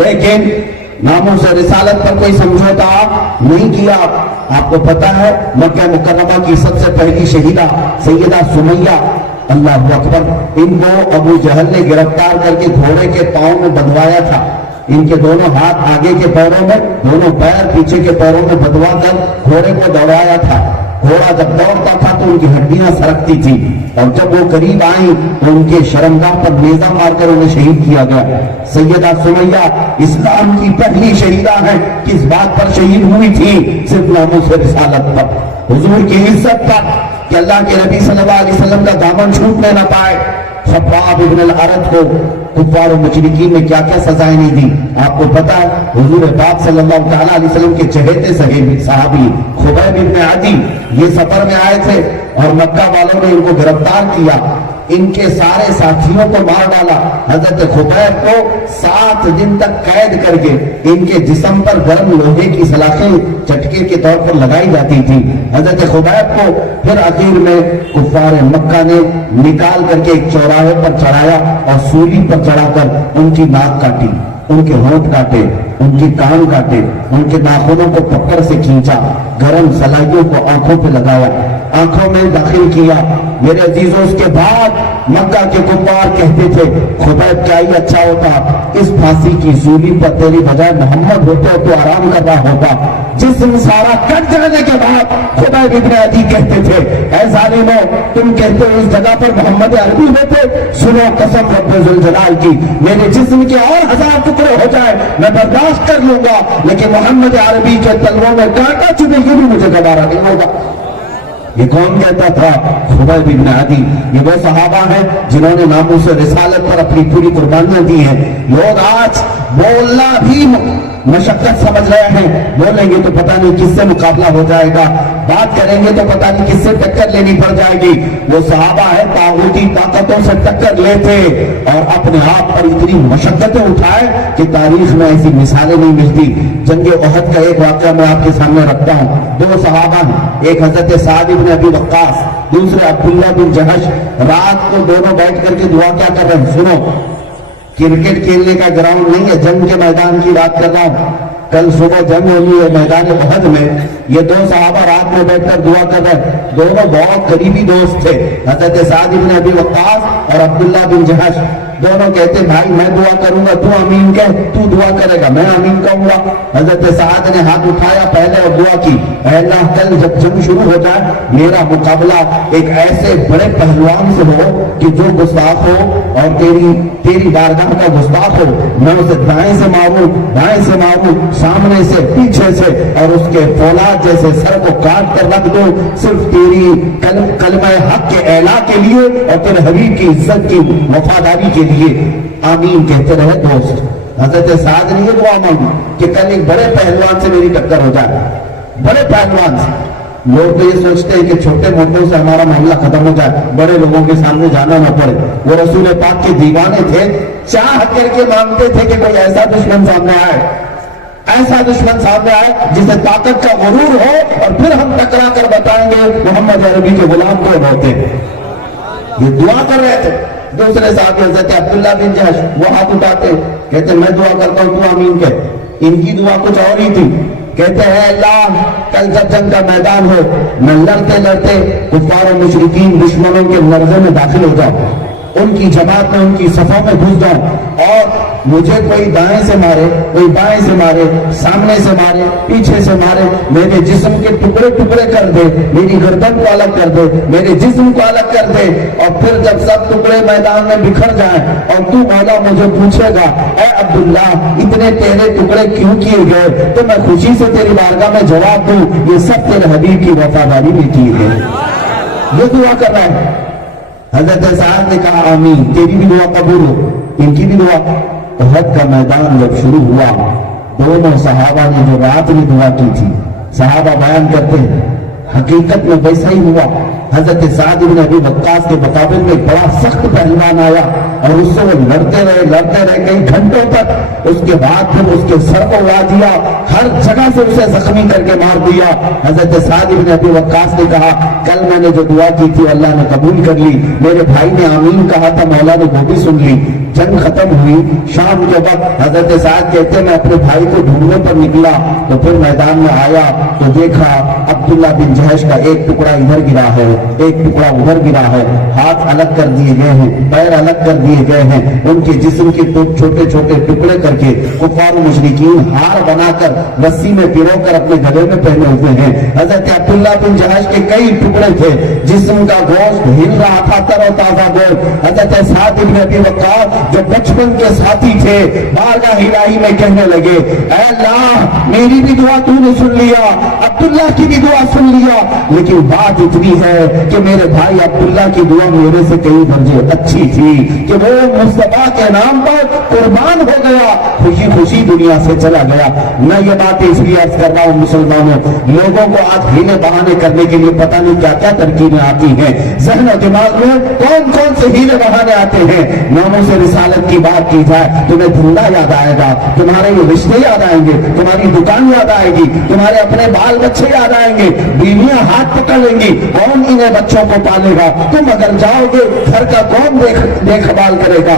لیکن ناموس رسالت پر کوئی سمجھوتا نہیں کیا۔ آپ کو پتا ہے مکہ مکرمہ کی سب سے پہلی شہیدہ سیدہ سمیہ، اللہ اکبر، ان کو ابو جہل نے گرفتار کر کے گھوڑے کے پاؤں میں بندھوایا تھا، ان کے دونوں ہاتھ آگے کے پیروں میں، دونوں پیر پیچھے کے پیروں میں بندھوا کر گھوڑے کو دوڑایا تھا۔ گھوڑا جب دوڑتا تھا تو ان کی ہڈیاں سرکتی تھی، اور جب وہ قریب آئیں تو ان کے شرمگاہ پر نیزہ مار کر انہیں شہید کیا گیا۔ سیدہ سمیہ اسلام کی پہلی شہیدہ ہیں، کس بات پر شہید ہوئی تھی؟ صرف ناموس رسالت پر، حضور کی عزت پر، کہ اللہ کے نبی صلی اللہ علیہ وسلم کا دامن چھوٹنے نہ پائے۔ خباب ابن الارت کو کفار و مشرکین نے کیا کیا سزائیں نہیں دی، آپ کو پتا ہے؟ حضور پاک صلی اللہ تعالیٰ علیہ وسلم کے چہیتے صحابی خبیب ابن عدی یہ سفر میں آئے تھے اور مکہ والوں نے ان کو گرفتار کیا، ان کے سارے ساتھیوں کو مار ڈالا۔ حضرت خبیب کو 7 دن تک قید کر کے ان کے جسم پر گرم لوہے کی سلاخیں چٹکے کے طور پر لگائی جاتی تھی۔ حضرت خبیب کو پھر آخر میں کفار مکہ نے نکال کر کے ایک چوراہے پر چڑھایا اور سولی پر چڑھا کر ان کی ناک کاٹی، ان کے ہونٹ کاٹے، ان کی کان کاٹے، ان کے ناخنوں کو پکڑ سے کھینچا، گرم سلائیوں کو آنکھوں پہ لگایا، آنکھوں میں داخل کیا، میرے عزیزوں اس کے بعد مکہ کے کفار کہتے تھے خبیب کیا ہی اچھا ہوتا اس پھانسی کی سولی پر تیری بجائے محمد ہوتے تو آرام کر رہا ہوتا. جسم سارا کٹ جانے کے بعد خبیب ابن عدی کہتے تھے اے ظالموں تم کہتے ہو اس جگہ پر محمد عربی ہوتے, سنو قسم رب ذوالجلال کی میرے جسم کے اور 1000 ٹکڑے ہو جائے میں برداشت کر لوں گا, لیکن محمد عربی کے تلووں میں کانٹا چبھے یہ بھی مجھے گوارا نہیں ہوگا. یہ کون کہتا تھا؟ خبیب ابن عدی. یہ وہ صحابہ ہیں جنہوں نے ناموس رسالت پر اپنی پوری قربانیاں دی ہیں. لوگ آج بولنا بھی مشقت سمجھ رہے ہیں, بولیں گے تو پتہ نہیں کس سے مقابلہ ہو جائے گا, بات کریں گے تو پتہ نہیں کس سے ٹکر لینی پڑ جائے گی. وہ صحابہ ہے طاغوتی طاقتوں سے ٹکر لیتے اور اپنے آپ پر اتنی مشقتیں اٹھائے کہ تاریخ میں ایسی مثالیں نہیں ملتی. جنگ احد کا ایک واقعہ میں آپ کے سامنے رکھتا ہوں. 2 صحابہ ہیں, ایک حضرت سعد بن ابی وقاص, دوسرے عبداللہ بن جہش. رات کو دونوں بیٹھ کر کے دعا کیا کر رہے ہیں سنو. کرکٹ کھیلنے کا گراؤنڈ نہیں ہے, جنگ کے میدان کی بات کر رہا ہوں. کل صبح جنگ ہونی ہے میدان احد میں. یہ 2 صحابہ رات میں بیٹھ کر دعا کر رہے ہیں. دونوں بہت قریبی دوست تھے, حضرت سعد بن ابی وقاص اور عبداللہ بن جہش. دونوں کہتے بھائی میں دعا کروں گا تو آمین کہہ, تو دعا کرے گا میں آمین کہوں گا. حضرت سعد نے ہاتھ اٹھایا پہلے اور دعا کی اے اللہ کل جب جنگ شروع ہو جائے میرا مقابلہ ایک ایسے بڑے پہلوان سے ہو کہ جو گستاخ ہو اور تیری بارگاہ کا گستاخ ہو, میں اسے دائیں سے ماروں بائیں سے ماروں سامنے سے پیچھے سے اور اس کے فولاد جیسے سر کو کاٹ کر رکھ دوں صرف تیری کلمہ حق کے اعلیٰ کے لیے اور تیرے حبیب کی عزت کی وفاداری کے لیے. آمین کہتے رہے دوست. حضرت سعد نے یہ دعا مانگی کہ کل ایک بڑے پہلوان سے میری ٹکر ہو جائے, بڑے پہلوان سے. لوگ تو یہ سوچتے ہیں کہ چھوٹے موٹوں سے ہمارا معاملہ ختم ہو جائے, بڑے لوگوں کے سامنے جانا نہ پڑے. وہ رسول پاک کے دیوانے تھے, چاہ کر کے مانگتے تھے کہ کوئی ایسا دشمن سامنے آئے, ایسا دشمن سامنے آئے جسے طاقت کا غرور ہو اور پھر ہم ٹکرا کر بتائیں گے محمد عربی کے غلام کون ہوتے. یہ دعا کر رہے تھے. دوسرے صاحب حضرت عبداللہ بن جہش وہ ہاتھ اٹھاتے کہتے میں دعا کرتا ہوں تو آمین کہے. ان کی دعا کچھ اور ہی تھی. کہتے ہیں اللہ کل جب جنگ کا میدان ہو میں لڑتے لڑتے کفار و مشرکین دشمنوں کے لرزے میں داخل ہو جاؤں, ان کی جماعت میں ان کی صفوں میں گھس جاؤں اور مجھے کوئی دائیں سے مارے کوئی بائیں سے مارے سامنے سے مارے پیچھے سے مارے, میرے جسم کے ٹکڑے ٹکڑے کر دے, میری گردن کو الگ کر دے, میرے جسم کو الگ کر دے. اور پھر جب سب ٹکڑے میدان میں بکھر جائیں اور تو مولا مجھے پوچھے گا اے عبداللہ اتنے تیرے ٹکڑے کیوں کیے گئے تو میں خوشی سے تیری بارگاہ میں جواب دوں یہ سب تیرے حبیب کی وفاداری میں کی ہے. یہ دعا کر رہا ہے. حضرت سعد نے کہا آمین, تیری بھی دعا قبول ہو, ان کی بھی دعا. احد کا میدان جب شروع ہوا دونوں صحابہ نے جو رات میں دعا کی تھی صحابہ بیان کرتے ہیں حقیقت میں ویسا ہی ہوا. حضرت سعد بن ابی وقاص کے مقابل میں بڑا سخت پہلوان آیا اور اس سے وہ لڑتے رہے کئی گھنٹوں تک. اس کے بعد پھر اس کے سر کو اڑا دیا, ہر جگہ سے اسے زخمی کر کے مار دیا. حضرت سعد بن ابی وقاص نے کہا کل میں نے جو دعا کی تھی اللہ نے قبول کر لی, میرے بھائی نے آمین کہا تھا مولا نے وہ بھی سن لی. جنگ ختم ہوئی, شام کے وقت حضرت سعد کہتے میں اپنے بھائی کو ڈھونڈنے پر نکلا تو پھر میدان میں آیا تو دیکھا عبداللہ بن جہش کا ایک ٹکڑا ادھر گرا ہے ایک ٹکڑا ادھر گرا ہے, ہاتھ الگ کر دیے گئے ہیں, پیر الگ کر دیے گئے ہیں, ان کے جسم کے چھوٹے چھوٹے ٹکڑے کر کے کفار و مشرکین ہار بنا کر رسی میں پرو کر اپنے گلے میں پہنے ہوئے ہیں. حضرت عبداللہ بن جہش کے کئی ٹکڑے تھے, جسم کا گوشت ہل رہا تھا تر و تازہ گوشت. حضرت سعد بن ابی وقاص جو بچپن کے ساتھی تھے بارگاہ الہی میں کہنے لگے اے اللہ میری بھی دعا تو نے سن لیا, عبداللہ کی بھی دعا سن لیا, لیکن بات اتنی ہے کہ میرے بھائی عبداللہ کی دعا میرے سے کئی درجے اچھی تھی کہ وہ مصطفیٰ کے نام پر قربان ہو گیا, خوشی خوشی دنیا سے چلا گیا. میں یہ بات اس لیے عرض کر رہا ہوں مسلمانوں, لوگوں کو آج ہیلے بہانے کرنے کے لیے پتہ نہیں کیا کیا ترکیبیں آتی ہیں ذہن و دماغ میں, کون کون سے ہیلے بہانے آتے ہیں. ناموں سے رسالت کی بات کی جائے تمہیں دھندا یاد آئے گا, تمہارے یہ رشتے یاد آئیں گے, تمہاری دکان یاد آئے گی, تمہارے اپنے بال بچے یاد آئیں گے, بیویاں ہاتھ پکڑ لیں گی, کون انہیں بچوں کو پالے گا, تم اگر جاؤ گے گھر کا کون دیکھ بھال کرے گا.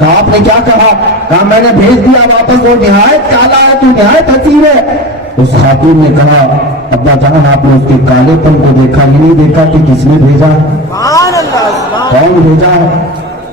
کہا آپ نے کیا کہا؟ کہا میں نے بھیج دیا واپس، وہ نہایت کالا ہے، تو نہایت حسین ہے۔ اس خاتون نے کہا ابا جان آپ نے اس کے کالے پن کو دیکھا، یہ نہیں دیکھا کہ کس نے بھیجا، کون بھیجا؟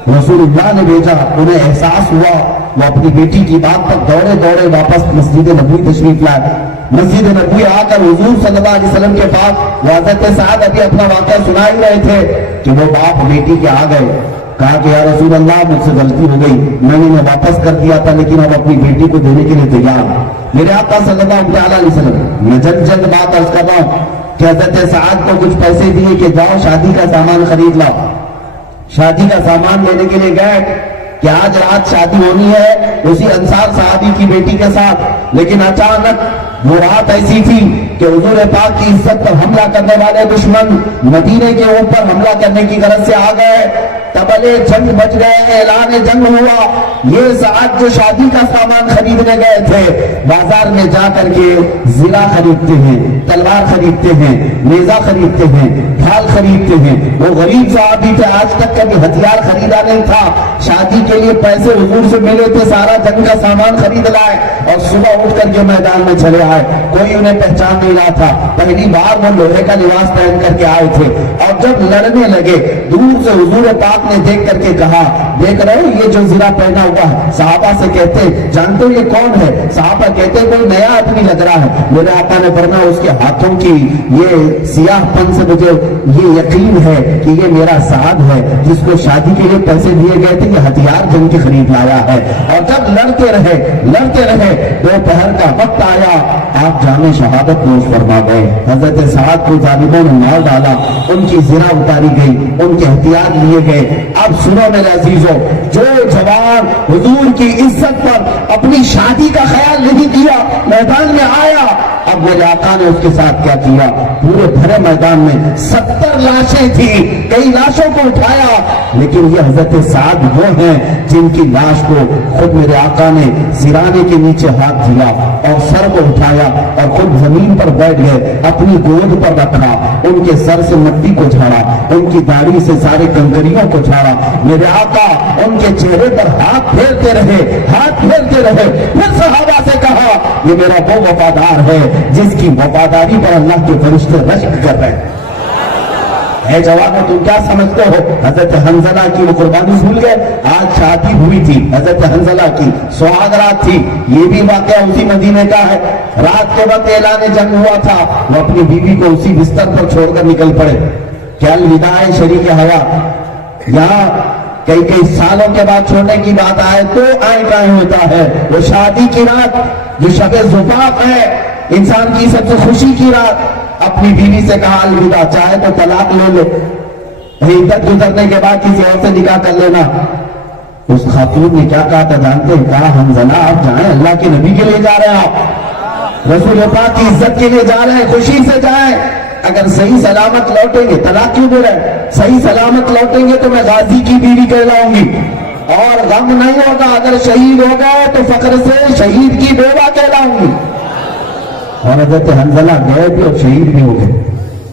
رسول اللہ نے بھیجا۔ انہیں احساس ہوا، وہ اپنی بیٹی کی بات پر دوڑے دوڑے واپس مسجد نبوی تشریف لائے۔ مسجد نبوی آ کر حضور صلی اللہ علیہ وسلم کے پاس حضرت سعد ابھی اپنا واقعہ سنا ہی رہے تھے کہ وہ باپ بیٹی کے آ گئے۔ کہا کہ یا رسول اللہ مجھ سے غلطی ہو گئی، میں نے انہیں واپس کر دیا تھا، لیکن اب اپنی بیٹی کو دینے کے لیے تیار۔ میرے آقا صلی اللہ علیہ وسلم، میں جلد بات عرض کر رہا ہوں کہ حضرت سعد کو کچھ پیسے دیے کہ جاؤ شادی کا سامان خرید لاؤ۔ شادی کا سامان لینے کے لیے گئے کہ آج رات شادی ہونی ہے اسی انصار صحابی کی بیٹی کے ساتھ، لیکن اچانک وہ رات ایسی تھی کہ حضور پاک کی عزت پر حملہ کرنے والے دشمن مدینے کے اوپر حملہ کرنے کی غرض سے آ گئے۔ تبلے جنگ بچ گئے، اعلان جنگ ہوا۔ یہ سعد جو شادی کا سامان خریدنے گئے تھے، بازار میں جا کر کے زرہ خریدتے ہیں، تلوار خریدتے ہیں، نیزہ خریدتے ہیں، ڈھال خریدتے ہیں۔ وہ غریب صحابی تھے، آج تک کبھی ہتھیار خریدا نہیں تھا، شادی کے لیے پیسے حضور سے ملے تھے، سارا جنگ کا سامان خرید لائے اور صبح اٹھ کر کے میدان میں چلے آئے۔ کوئی انہیں پہچان نہیں رہا تھا، پہلی بار وہ لوہے کا لباس پہن کر کے آئے تھے، اور جب لڑنے لگے دور سے حضور پاک نے دیکھ کر کے کہا دیکھ رہے ہو یہ جو زرہ پہنا ہوا ہے؟ صحابہ سے کہتے جانتے ہو یہ کون ہے؟ صحابہ کہتے کوئی نیا آدمی لگ رہا ہے۔ میرے آقا نے فرمایا اس کے ہاتھوں کی یہ سیاہ پن سے مجھے یہ یقین ہے کہ یہ میرا سعد ہے جس کو شادی کے لیے پیسے دیے گئے تھے، یہ ہتھیار جنگ کے خرید لایا ہے۔ اور جب لڑتے رہے دوپہر کا وقت آیا، آپ جامع شہادت نوش فرما گئے۔ حضرت سعد کو ظالموں نے مار ڈالا، ان کی زرہ اتاری گئی، ان کے ہتھیار لیے گئے۔ اب سنو میرے عزیزو، جو جوان حضور کی عزت پر اپنی شادی کا خیال نہیں کیا میدان میں آیا، اب میرے آقا نے اس کے ساتھ کیا کیا؟ پورے بھرے میدان میں 70 لاشیں تھی، کئی لاشوں کو اٹھایا، لیکن یہ حضرت سعد وہ ہیں جن کی لاش کو خود میرے آقا نے سرانے کے نیچے ہاتھ دیا اور سر کو اٹھایا اور خود زمین پر بیٹھ گئے، اپنی گود پر رکھا، ان کے سر سے مٹی کو جھاڑا، ان کی داڑھی سے سارے کنکریوں کو جھاڑا۔ میرے آقا ان کے چہرے پر ہاتھ پھیرتے رہے، پھر صحابہ سے کہا یہ میرا وہ وفادار ہے جس کی وفاداری پر اللہ کے فرشتے رشک کر رہے ہیں۔ اے جوانو تم کیا سمجھتے ہو؟ حضرت حنظلہ کی وہ قربانی بھول گئے؟ آج شادی ہوئی تھی حضرت حنظلہ کی، سہاگ رات تھی، یہ بھی واقعہ اسی مدینے کا ہے۔ رات کے وقت اعلان جنگ ہوا تھا، وہ اپنی بیوی کو اسی بستر پر چھوڑ کر نکل پڑے۔ کیا الوداع شریک حیات یہاں کئی سالوں کے بعد چھوڑنے کی بات آئے تو آئیں ہوتا ہے۔ وہ شادی کی رات جو شب زفاف ہے، انسان کی سب سے خوشی کی رات، اپنی بیوی سے کہا الوداع، چاہے تو طلاق لے لے، عدت گزرنے کے بعد کسی اور سے نکاح کر لینا۔ اس خاتون نے کیا کہا تھا جانتے ہیں؟ کہا حنظلہ آپ جائیں، اللہ کے نبی کے لیے جا رہے ہیں، آپ رسول پاک کی عزت کے لیے جا رہے ہیں، خوشی سے جائیں۔ اگر صحیح سلامت لوٹیں گے، طلاق کیوں دے رہے ہیں؟ صحیح سلامت لوٹیں گے تو میں غازی کی بیوی کہلاؤں گی، اور غم نہیں ہوگا۔ اگر شہید ہو گئے تو فخر سے شہید کی بیوہ کہلاؤں گی۔ اور حضرت حنظلہ گئے بھی اور شہید بھی ہو گئے،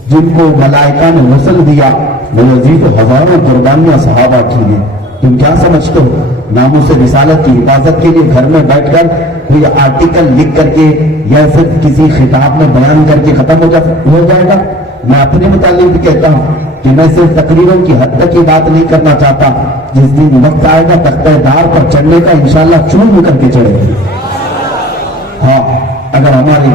جن کو ملائکہ نے غسل دیا۔ میرے عزیز ہزاروں قربانیاں صحابہ کی ہیں۔ تم کیا سمجھتے ہو ناموس رسالت کی حفاظت کے لیے گھر میں بیٹھ کر کوئی آرٹیکل لکھ کر کے یا صرف کسی خطاب میں بیان کر کے ختم ہو جائے گا؟ میں اپنے متعلق بھی کہتا ہوں کہ میں صرف تقریروں کی حد تک کی بات نہیں کرنا چاہتا، جس دن وقت آئے گا تختہ دار پر چڑھنے کا انشاءاللہ چون کر کے چڑھے گی۔ ہاں، اگر ہمارے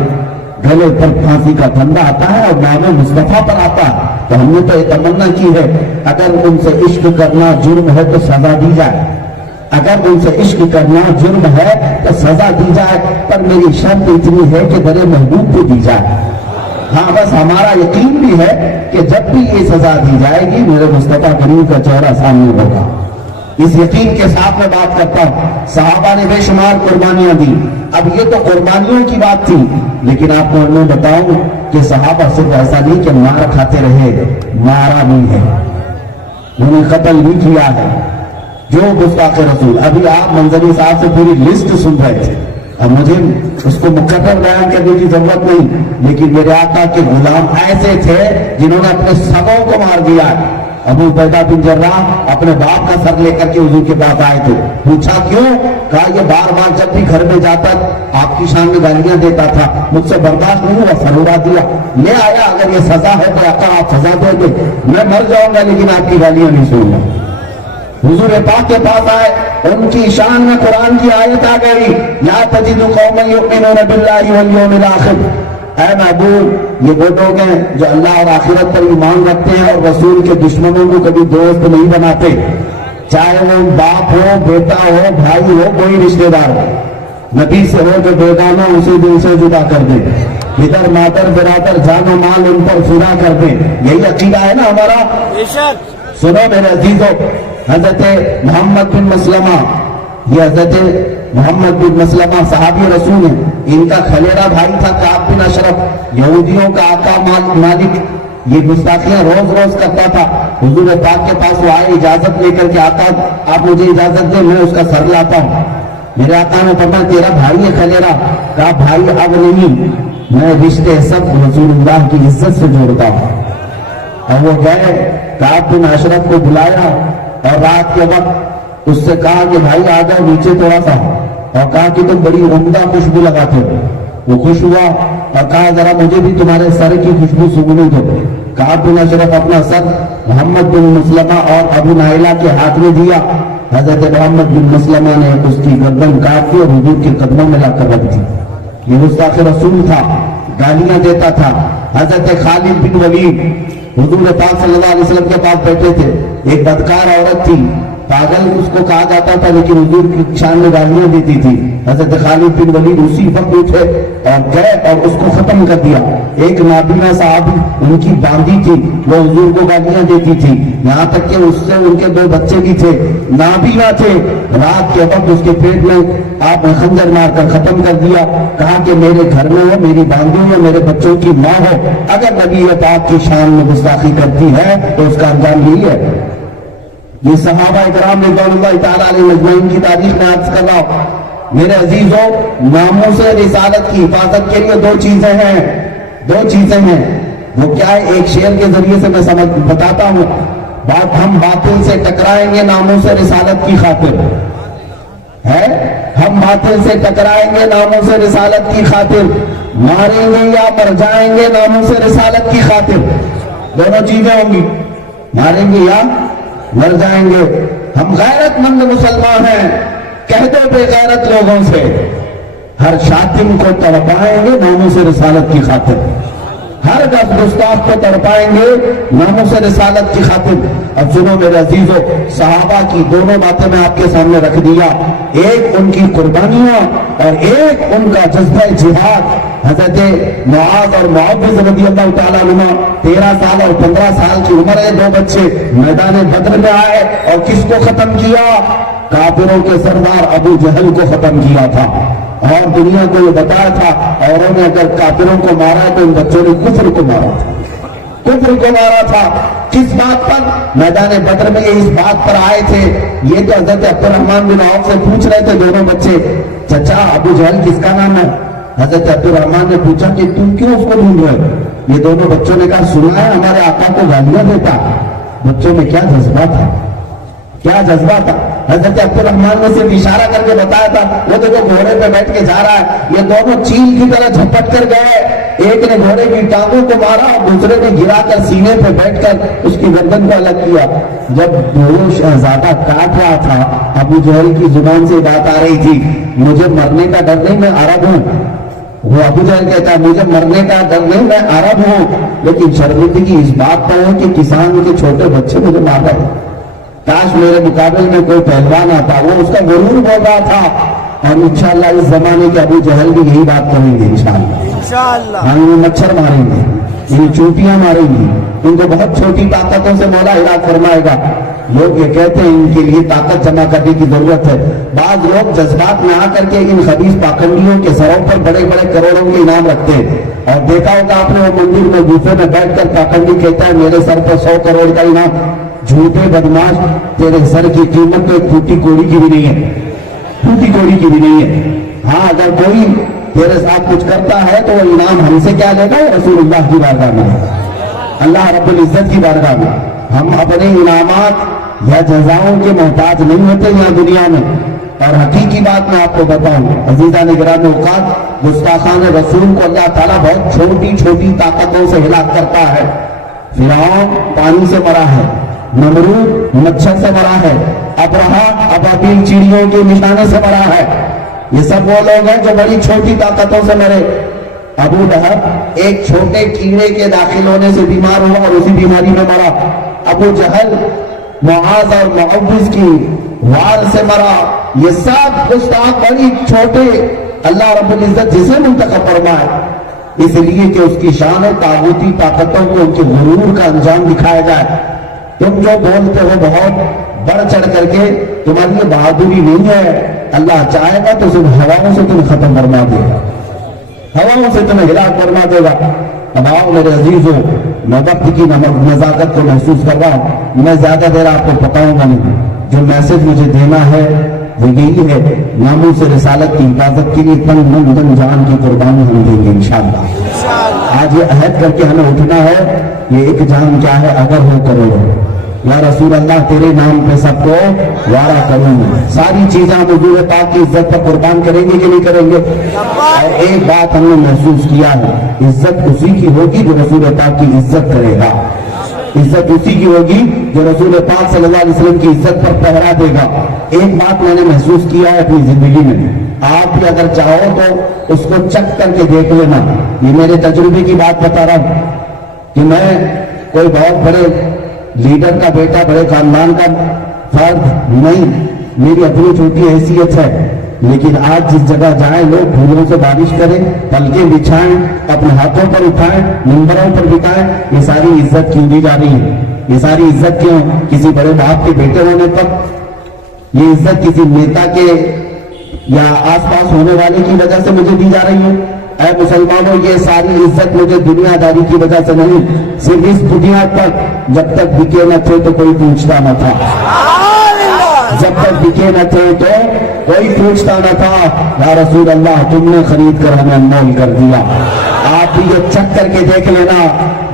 گلے پر پھانسی کا پھندا آتا ہے اور نام مصطفیٰ پر آتا ہے تو ہم نے تو یہ تمنا کی ہے اگر ان سے عشق کرنا جرم ہے تو سزا دی جائے، اگر ان سے عشق کرنا جرم ہے تو سزا دی جائے، پر میری شرط اتنی ہے کہ در محبوب کو دی جائے۔ ہاں بس ہمارا یقین بھی ہے کہ جب بھی یہ سزا دی جائے گی میرے مصطفیٰ کریم کا چہرہ سامنے ہوگا۔ اس یقین کے ساتھ میں بات کرتا ہوں، صحابہ نے بے شمار قربانیاں دی۔ اب یہ تو قربانیوں کی بات تھی، لیکن آپ کو میں بتاؤں کہ صحابہ صرف ایسا نہیں کہ مار کھاتے رہے، مارا نہیں ہے، انہیں قتل نہیں کیا ہے۔ جو گستاخ رسول، ابھی آپ منظری صاحب سے پوری لسٹ سن رہے تھے، اب مجھے اس کو مقرر بیان کرنے کی ضرورت نہیں، لیکن میرے آقا کے غلام ایسے تھے جنہوں نے اپنے سگوں کو مار دیا ابو عبیدہ بن جراح اپنے باپ کا سر لے کر کے حضور کے پاس آئے تھے. پوچھا کیوں؟ کہا یہ بار بار جب بھی گھر میں جاتا آپ کی شان میں گالیاں دیتا تھا, مجھ سے برداشت نہیں ہوا, سر اڑا دیا, لے آیا. اگر یہ سزا ہے تو آقا آپ سزا دیں گے, میں مر جاؤں گا لیکن آپ کی گالیاں نہیں سنوں گا. حضور پاک کے پاس آئے, ان کی شان میں قرآن کی آیت آ گئی, لا تجد قوما یؤمنون باللہ والیوم الآخر. اے محبوب, یہ وہ لوگ ہیں جو اللہ اور آخرت پر ایمان رکھتے ہیں اور رسول کے دشمنوں کو کبھی دوست نہیں بناتے, چاہے وہ باپ ہو, بیٹا ہو, بھائی ہو, کوئی رشتہ دار ہو. نبی سے ہو جو بیگانہ اسی دل سے جدا کر دے, ادھر مادر برادر جان و مال ان پر فدا کر دے. یہی عقیدہ ہے نا ہمارا. سنو میرے عزیزو, حضرت محمد بن مسلمہ, یہ حضرت محمد بن مسلمہ صحابی رسول ہیں, ان کا خلیرہ بھائی تھا کعب بن اشرف, یہودیوں کا آقا مالک. یہ گستاخیاں روز روز کرتا تھا. حضور پاک کے پاس وہ آئے اجازت لے کر کے, آقا آپ مجھے اجازت دیں, میں اس کا سر لاتا ہوں. میرے آقا نے فرمایا تیرا بھائی ہے خلیرہ. کہا بھائی اب نہیں, میں رشتے سب رسول اللہ کی عزت سے جوڑتا ہوں. اور وہ گئے, کعب بن اشرف کو بلایا اور رات کے وقت اس سے کہا کہ بھائی آ جاؤ نیچے تھوڑا سا, اور کہا کہ تم بڑی عمدہ خوشبو لگاتے ہو. وہ خوش ہوا اور کہا ذرا مجھے بھی تمہارے سر کی خوشبو سونگنے دو. کعب بن اشرف اپنا سر محمد بن مسلمہ اور ابو نائلہ کے ہاتھ میں دیا. حضرت محمد بن مسلمہ نے اس کی گردن کاٹ دی اور حضور کے قدموں میں لا کر رکھ دی. یہ گستاخ رسول تھا, گالیاں دیتا تھا. حضرت خالد بن ولید حضور پاک صلی اللہ علیہ وسلم کے پاس بیٹھے تھے. ایک بدکار عورت تھی, پاگل اس کو کہا جاتا تھا, لیکن حضور کی شان میں گالیاں دیتی تھی. حضرت خالد بن ولید اسی وقت اٹھے اور گئے اور اس کو ختم کر دیا. ایک نابینا صاحب ان کی باندھی تھی, وہ حضور کو گالیاں دیتی تھی, یہاں تک کہ اس سے ان کے 2 بچے بھی تھے, نابینا تھے. رات کے وقت اس کے پیٹ میں آپ نے خنجر مار کر ختم کر دیا. کہا کہ میرے گھر میں ہو, میری باندھی ہو, میرے بچوں کی ماں ہو, اگر نبی پاک کی شان میں گستاخی کرتی ہے تو اس کا انجام یہی ہے. یہ صحابہ اکرام رضوان اللہ تعالیٰ علیہ اجمعین کی تاریخ میں عرض کر رہا ہوں. میرے عزیزوں, ناموس رسالت کی حفاظت کے لیے 2 چیزیں ہیں. 2 چیزیں ہیں. وہ کیا ہے؟ ایک شعر کے ذریعے سے میں بتاتا ہوں. ہم باطل سے ٹکرائیں گے ناموس رسالت کی خاطر ہے, ہم باطل سے ٹکرائیں گے ناموس رسالت کی خاطر, ماریں گے یا مر جائیں گے ناموس رسالت کی خاطر. دونوں چیزیں ہوں گی, ماریں گے یا مر جائیں گے. ہم غیرت مند مسلمان ہیں, کہہ دو بے غیرت لوگوں سے, ہر شاتم کو تڑپائیں گے ناموس رسالت کی خاطر, ہر گستاخ کو تڑپائیں گے ناموس رسالت کی خاطر. اب سنو میرے عزیزو, صحابہ کی دونوں باتیں میں آپ کے سامنے رکھ دیا. ایک ان کی قربانیاں اور ایک ان کا جذبہ جہاد. حضرت معاذ اور معوذ رضی اللہ تعالیٰ عنہ 13 سال اور 15 سال کی عمر ہے, 2 بچے میدان بدر میں آئے اور کس کو ختم کیا؟ کافروں کے سردار ابو جہل کو ختم کیا تھا. اور دنیا کو یہ بتایا تھا, اوروں نے اگر کافروں کو مارا تو ان بچوں نے کفر کو مارا تھا, کفر کو مارا تھا. کس بات پر؟ میدان بدر میں یہ اس بات پر آئے تھے. یہ تو حضرت عبد الرحمن بن عوف سے پوچھ رہے تھے دونوں بچے, چچا ابو جہل کس کا نام ہے؟ حضرت عبد الرحمن نے پوچھا کہ تم کیوں اس کو ڈھونڈ رہے ہو؟ یہ دونوں بچوں نے کہا سنا ہے ہمارے آقا کو گالیاں دیتا. بچوں میں کیا جذبہ تھا, کیا جذبہ تھا. حضرت عبد الرحمن نے صرف اشارہ کر کے بتایا تھا, وہ دیکھو گھوڑے پہ بیٹھ کے جا رہا ہے. یہ دونوں چیل کی طرح جھپٹ کر گئے, ایک نے گھوڑے کی ٹانگوں کو مارا اور دوسرے نے گرا کر سینے پہ بیٹھ کر اس کی گردن کو الگ کیا. جب دونوں شہزادہ کاٹ رہا تھا, ابو جہل کی زبان سے بات آ رہی تھی, مجھے مرنے کا ڈر نہیں, میں عرب ہوں. وہ ابو جہل کہتا ہے مجھے مرنے کا ڈر نہیں, میں عرب ہوں, لیکن شرمندگی اس بات پر ہے کہ کسان کے چھوٹے بچے مجھے مار رہے ہیں. کاش میرے مقابل میں کوئی پہلوان آتا. وہ اس کا غرور بول رہا تھا. اور انشاءاللہ اس زمانے کے ابو جہل بھی یہی بات کریں گے انشاءاللہ. ہم مچھر ماریں گے, انہیں چوٹیاں ماریں گی, ان کو بہت چھوٹی طاقتوں سے مولا علاج فرمائے گا. لوگ یہ کہتے ہیں ان کے لیے طاقت جمع کرنے کی ضرورت ہے. بعض لوگ جذبات میں آ کر کے ان خبیث پاکھنڈیوں کے سروں پر بڑے بڑے کروڑوں کے انعام رکھتے ہیں. اور دیکھا ہوگا آپ نے وہ مندر میں گوفے میں بیٹھ کر پاکھنڈی کہتا ہے میرے سر پر 100 کروڑ کا انعام. جھوٹے بدماش, تیرے سر کی قیمت تو ایک پھوٹی کوڑی کی بھی نہیں ہے, پھوٹی کوڑی کی بھی نہیں ہے. ہاں اگر کوئی تیرے ساتھ کچھ کرتا ہے تو وہ انعام ہم سے کیا لے گا؟ رسول اللہ کی بارگاہ میں, اللہ رب العزت کی بارگاہ میں. ہم اپنے انعامات یا جزاؤں کے محتاج نہیں ہوتے یہاں دنیا میں. اور حقیقی بات میں آپ کو بتاؤں عزیزان گرامی اوقات، گستاخان رسول کو اللہ تعالیٰ بہت چھوٹی چھوٹی طاقتوں سے ہلاک کرتا ہے. فرعون پانی سے مرا ہے، نمرود مچھر سے مرا ہے، ابرہا ابابیل چڑیوں کے نشانے سے مرا ہے. یہ سب وہ لوگ ہیں جو بڑی چھوٹی طاقتوں سے مرے. ابو لہب ایک چھوٹے کیڑے کے داخل ہونے سے بیمار ہوا اور اسی بیماری میں مرا. ابو جہل معاذ اور معوذ کی وار سے مرا. یہ سب گستاخ بڑی چھوٹے اللہ رب العزت جسے منتخب فرمائے اس لیے کہ اس کی شان ہے طاغوتی طاقتوں کو ان کے غرور کا انجام دکھایا جائے. تم جو بولتے ہو بہت بڑھ چڑھ کر کے، تمہاری یہ بہادری نہیں ہے. اللہ چاہے گا تو صرف ہواؤں سے تمہیں ختم فرما دے گا، ہواؤں سے تمہیں ہلاک فرما دے گا. اب آؤ میرے عزیزوں، میں وقت کی نزاکت کو محسوس کر رہا ہوں. میں زیادہ دیر آپ کو بتاؤں گا نہیں. جو میسج مجھے دینا ہے وہ یہی ہے، ناموس رسالت کی حفاظت کے لیے تن من دن جان کی قربانی ہم دیں گے انشاءاللہ. آج یہ عہد کر کے ہمیں اٹھنا ہے. یہ ایک جان کیا ہے، اگر ہو کرو یا رسول اللہ تیرے نام پہ سب کو وعدہ کروں گے. ساری چیزیں ہم حضور پاک کی عزت پر قربان کریں گے کہ نہیں کریں گے؟ اور ایک بات ہم نے محسوس کیا ہے، عزت اسی کی ہوگی جو رسول پاک کی عزت کرے گا. عزت اسی کی ہوگی جو رسول پاک صلی اللہ علیہ وسلم کی عزت پر پہرا دے گا. ایک بات میں نے محسوس کیا ہے اپنی زندگی میں، آپ بھی اگر چاہو تو اس کو چک کر کے دیکھ لینا. یہ میرے تجربے کی بات بتا رہا ہوں کہ میں کوئی بہت بڑے لیڈر کا بیٹا، بڑے خاندان کا فرد نہیں، میری اپنی چھوٹی حیثیت ہے. لیکن آج جس جگہ جائیں لوگ پھولوں سے بارش کریں، پلکیں بچھائیں، اپنے ہاتھوں پر اٹھائیں، منبروں پر بٹھائیں، یہ ساری عزت کیوں دی جا رہی ہے؟ یہ ساری عزت کیوں کسی بڑے باپ کے بیٹے ہونے پر؟ یہ عزت کسی نیتا کے یا آس پاس ہونے والے کی وجہ سے مجھے دی جا رہی ہے؟ اے مسلمانوں، یہ ساری عزت مجھے دنیا داری کی وجہ سے نہیں، صرف اس بنیاد پر جب تک بکے نہ تھے تو کوئی پوچھتا نہ تھا. جب تک بکے نہ تھے تو کوئی پوچھتا نہ تھا. یا رسول اللہ تم نے خرید کر ہمیں انمول کر دیا. آپ بھی یہ چک کر کے دیکھ لینا،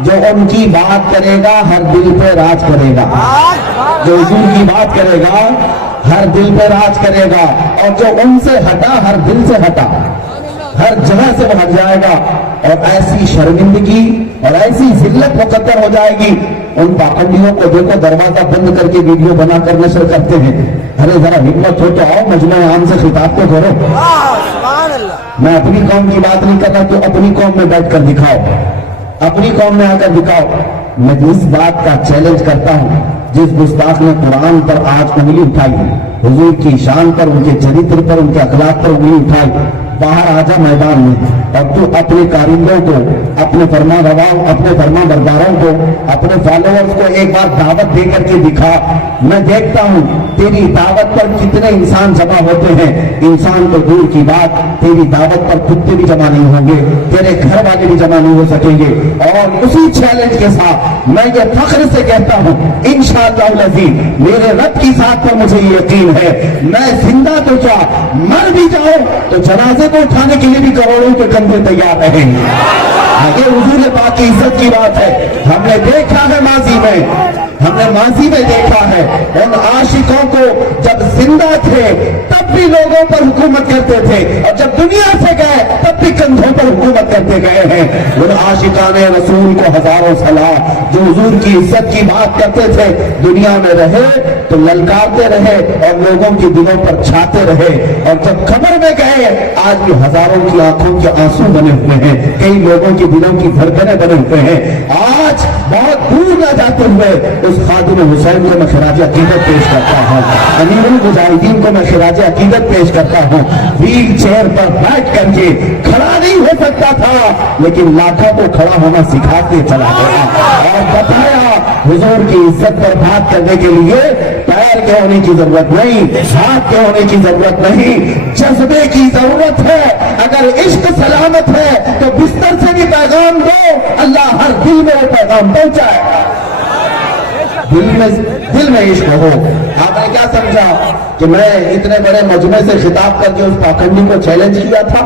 جو ان کی بات کرے گا ہر دل پہ راج کرے گا. جو حضور کی بات کرے گا ہر دل پہ راج کرے گا، اور جو ان سے ہٹا ہر دل سے ہٹا، ہر جگہ سے وہ ہٹ جائے گا. اور ایسی شرمندگی اور ایسی ذلت مقدر ہو جائے گی. ان پاکندیوں کو دیکھو، دروازہ بند کر کے ویڈیو بنا کر نشر کرتے ہیں. ارے ذرا ہمت ہو تو آؤ، مجمع عام سے خطاب تو کرو. میں اپنی قوم کی بات نہیں کر رہا، تو اپنی قوم میں بیٹھ کر دکھاؤ، اپنی قوم میں آ کر دکھاؤ. میں اس بات کا چیلنج کرتا ہوں، جس گستاخ نے قرآن پر آج انگلی اٹھائی، حضور کی شان پر، ان کے چریتر پر، ان کے اخلاق پر انگلی اٹھائی، باہر آ جا میدان میں، اور تو اپنے کارندوں کو، اپنے فرما رواؤں، اپنے فرما برداروں کو، اپنے فالوورز کو ایک بار دعوت دے کر کے دکھا. میں دیکھتا ہوں تیری دعوت پر کتنے انسان جمع ہوتے ہیں. انسان تو دور کی بات، تیری دعوت پر کتے بھی جمع نہیں ہوں گے، تیرے گھر والے بھی جمع نہیں ہو سکیں گے. اور اسی چیلنج کے ساتھ میں یہ فخر سے کہتا ہوں، انشاءاللہ العزیز میرے رب کی ذات پر مجھے یقین ہے، میں زندہ تو کیا مر بھی جاؤں تو جنازے کو اٹھانے کے لیے بھی کروڑوں کے کندھے تیار رہیں گے. یہ حضور پاک کی عزت کی بات ہے. ہم نے دیکھا ہے ماضی میں، ہم نے ماضی میں دیکھا ہے ان عاشقوں کو جب زندہ تھے تب بھی لوگوں پر حکومت کرتے تھے، اور جب دنیا سے گئے تب بھی کندھوں پر حکومت کرتے گئے ہیں. ان عاشقان رسول کو ہزاروں سلام، جو حضور کی عزت کی بات کرتے تھے، دنیا میں رہے تو للکارتے رہے اور لوگوں کی دلوں پر چھاتے رہے، اور جب قبر میں گئے آج بھی ہزاروں کی آنکھوں کے آنسو بنے ہوئے ہیں، کئی لوگوں کی دلوں کی دھڑکنیں بنے ہوئے ہیں. آج بہت دور نہ جاتے ہوئے اس خادم حسین کو میں خراج عقیدت پیش کرتا ہوں، امیر المجاہدین کو میں خراج عقیدت پیش کرتا ہوں. ویل چیئر پر بیٹھ کر کے کھڑا نہیں ہو سکتا تھا، لیکن لاکھوں کو کھڑا ہونا سکھا کے چلا گیا اور بتایا حضور کی عزت پر بات کرنے کے لیے پیر کے ہونے کی ضرورت نہیں، ہاتھ کے ہونے کی ضرورت نہیں، جذبے کی ضرورت ہے. اگر عشق سلامت ہے تو بستر سے بھی پیغام دو، اللہ ہر دل میں وہ پیغام پہنچائے. دل میں عشق ہو. آپ نے کیا سمجھا کہ میں اتنے بڑے مجمع سے خطاب کر کے اس پاکھنڈی کو چیلنج کیا تھا؟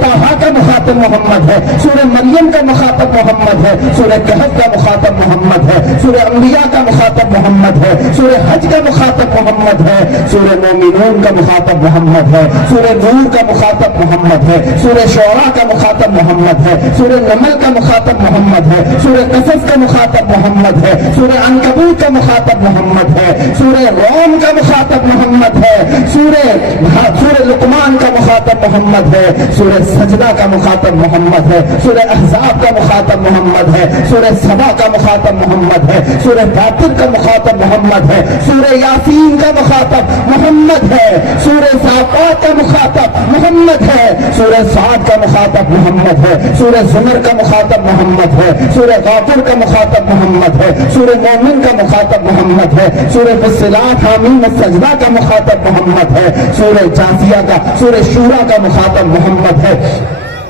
طٰہٰ کا مخاطب محمد ہے، سورہ مریم کا مخاطب محمد ہے، سورہ کہف کا مخاطب محمد ہے، سورہ انبیاء کا مخاطب محمد ہے، سورہ حج کا مخاطب محمد ہے، سورہ مومنون کا مخاطب محمد ہے، سورہ نور کا مخاطب محمد ہے، سورہ شعراء کا مخاطب محمد ہے، سورہ نمل کا مخاطب محمد ہے، سورہ قصص کا مخاطب محمد ہے، سورہ عنکبوت کا مخاطب محمد ہے، سورہ روم کا مخاطب محمد ہے، سورہ لقمان کا مخاطب محمد ہے، سورہ سجدہ کا مخاطب محمد ہے، سورہ احزاب کا مخاطب محمد ہے، سورہ سبا کا مخاطب محمد ہے، سورہ فاطر کا مخاطب محمد ہے، سورہ یاسین کا مخاطب محمد ہے، سورہ صافات کا مخاطب محمد ہے، سورہ صاد کا مخاطب محمد ہے، سورہ زمر کا مخاطب محمد ہے، سورہ غافر کا مخاطب محمد ہے، سورہ مومن کا مخاطب محمد ہے، سورہ فصلات حامیم السجدہ کا مخاطب محمد ہے، سورہ جاثیہ کا، سورہ شورى کا مخاطب محمد ہے،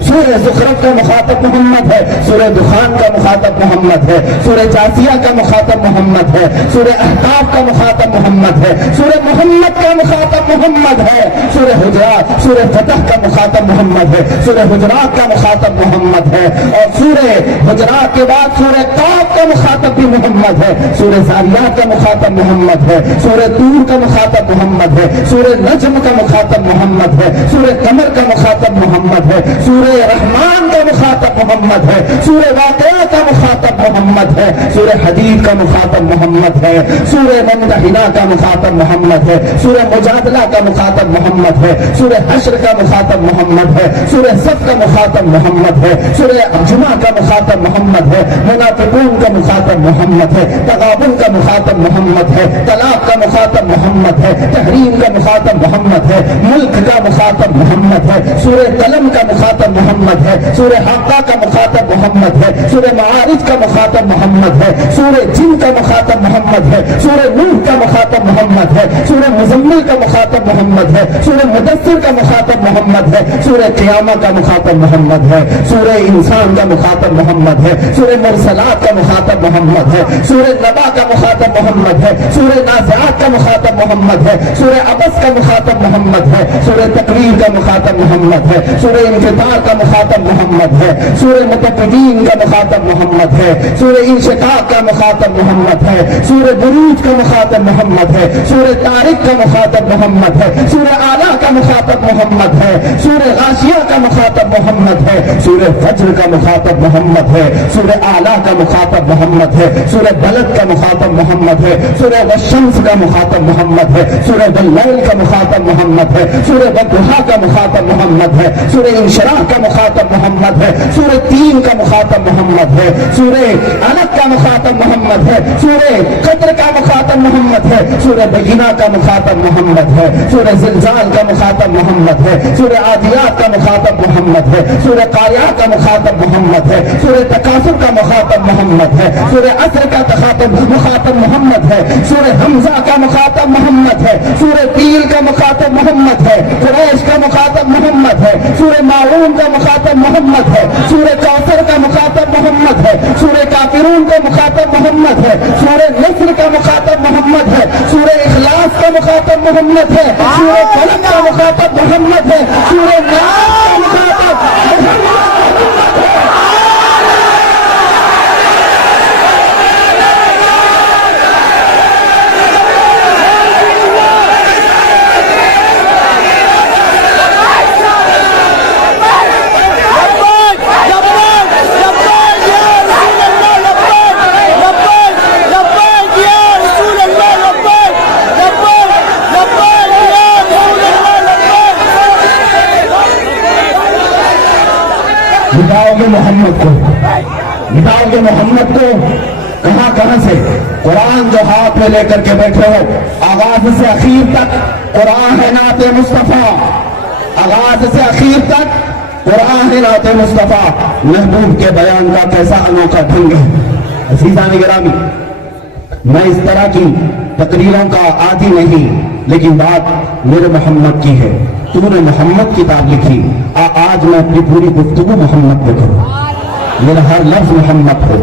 سورہ زخرف کا مخاطب محمد ہے، سورہ دخان کا مخاطب محمد ہے، سورہ جاثیہ کا مخاطب محمد ہے، سورہ احقاف کا مخاطب محمد ہے، سورہ محمد کا مخاطب محمد ہے، سورہ حجرات، سورہ فتح کا مخاطب محمد ہے، سورہ حجرات کا مخاطب محمد ہے، اور سورہ حجرات کے بعد سورہ قاف کا مخاطب بھی محمد ہے، سورہ ذاریات کا مخاطب محمد ہے، سورہ طور کا مخاطب محمد ہے، سورہ نجم کا مخاطب محمد ہے، سورہ قمر کا مخاطب محمد ہے، سورہ رحمان کا مخاطب محمد ہے، سورہ واقعہ کا مخاطب محمد ہے، سورہ حدید کا مخاطب محمد ہے، سورہ ممتحنہ کا مخاطب محمد ہے، سورہ مجادلہ کا مخاطب محمد ہے، سورہ حشر کا مخاطب محمد ہے، سورہ صف کا مخاطب محمد ہے، سورہ جمعہ کا مخاطب محمد ہے، منافقون کا مخاطب محمد ہے، تغابن کا مخاطب محمد ہے، طلاق کا مخاطب محمد ہے، تحریم کا مخاطب محمد ہے، ملک کا مخاطب محمد ہے، سورہ قلم کا مخاطب محمد ہے، سورہ حقہ کا مخاطب محمد ہے، سورہ معارج کا مخاطب محمد ہے، سورہ جن کا مخاطب محمد ہے، سورہ نوح کا مخاطب محمد ہے، سورہ مزمل کا مخاطب محمد ہے، سورہ مدثر کا مخاطب محمد ہے، سورہ قیامہ کا مخاطب محمد ہے، سورہ انسان کا مخاطب محمد ہے، سورہ مرسلات کا مخاطب محمد ہے، سورہ نبا کا مخاطب محمد ہے، سورہ نازعات کا مخاطب محمد ہے، سورہ عبس کا مخاطب محمد ہے، سورہ تقریر کا مخاطب محمد ہے، سورہ انفطار کا مخاطب محمد ہے، سورہ مطففین کا مخاطب محمد ہے، سورہ انشقاق کا مخاطب محمد ہے، سورہ بروج کا مخاطب محمد ہے، سورہ طارق کا مخاطب محمد ہے، سورہ اعلیٰ کا مخاطب محمد ہے، سورہ غاشیہ کا مخاطب محمد ہے، سورہ فجر کا مخاطب محمد ہے، سورہ اعلیٰ کا مخاطب محمد ہے، سورہ بلد کا مخاطب محمد ہے، سورہ والشمس کا مخاطب محمد ہے، سورہ واللیل کا مخاطب محمد ہے، سورہ والضحیٰ کا مخاطب محمد ہے، سورہ انشراح کا مخاطب محمد ہے، سورہ تین کا مخاطب محمد ہے، سورہ علق کا مخاطب محمد ہے، سورہ قدر کا مخاطب محمد ہے، سورہ بینہ کا مخاطب محمد ہے، سورہ زلزال کا مخاطب محمد ہے، سورہ عادیات کا مخاطب محمد ہے، سورہ قاریات کا مخاطب محمد ہے، سورہ تکاثر کا مخاطب محمد ہے، سورہ عصر کا مخاطب محمد ہے، سورہ حمزہ کا مخاطب محمد ہے، سورہ فیل کا مخاطب محمد ہے، قریش کا مخاطب محمد ہے، سورہ ماعون کا مخاطب محمد ہے، سورہ کوثر کا مخاطب محمد ہے، سورہ کافرون کا مخاطب محمد ہے، سورہ نصر کا مخاطب محمد ہے، سورہ اخلاص کا مخاطب محمد ہے، سورہ فلق کا مخاطب محمد ہے، سورہ ناس کا مخاطب محمد ہے۔ مٹاؤ گے محمد کو، مٹاؤ گے محمد کو کہاں کہاں سے؟ قرآن جو ہاتھ میں لے کر کے بیٹھے ہو، آغاز سے اخیر تک قرآن ہے نعت مصطفیٰ، آغاز سے اخیر تک قرآن ہے نعت مصطفیٰ۔ محبوب کے بیان کا کیسا انوکھا ڈھنگ ہے۔ عزیزان گرامی، میں اس طرح کی تقریروں کا عادی نہیں، لیکن بات میرے محمد کی ہے۔ تو نے محمد کتاب لکھی، آج میں اپنی پوری گفتگو محمد پہ کروں، میرا ہر لفظ محمد ہو۔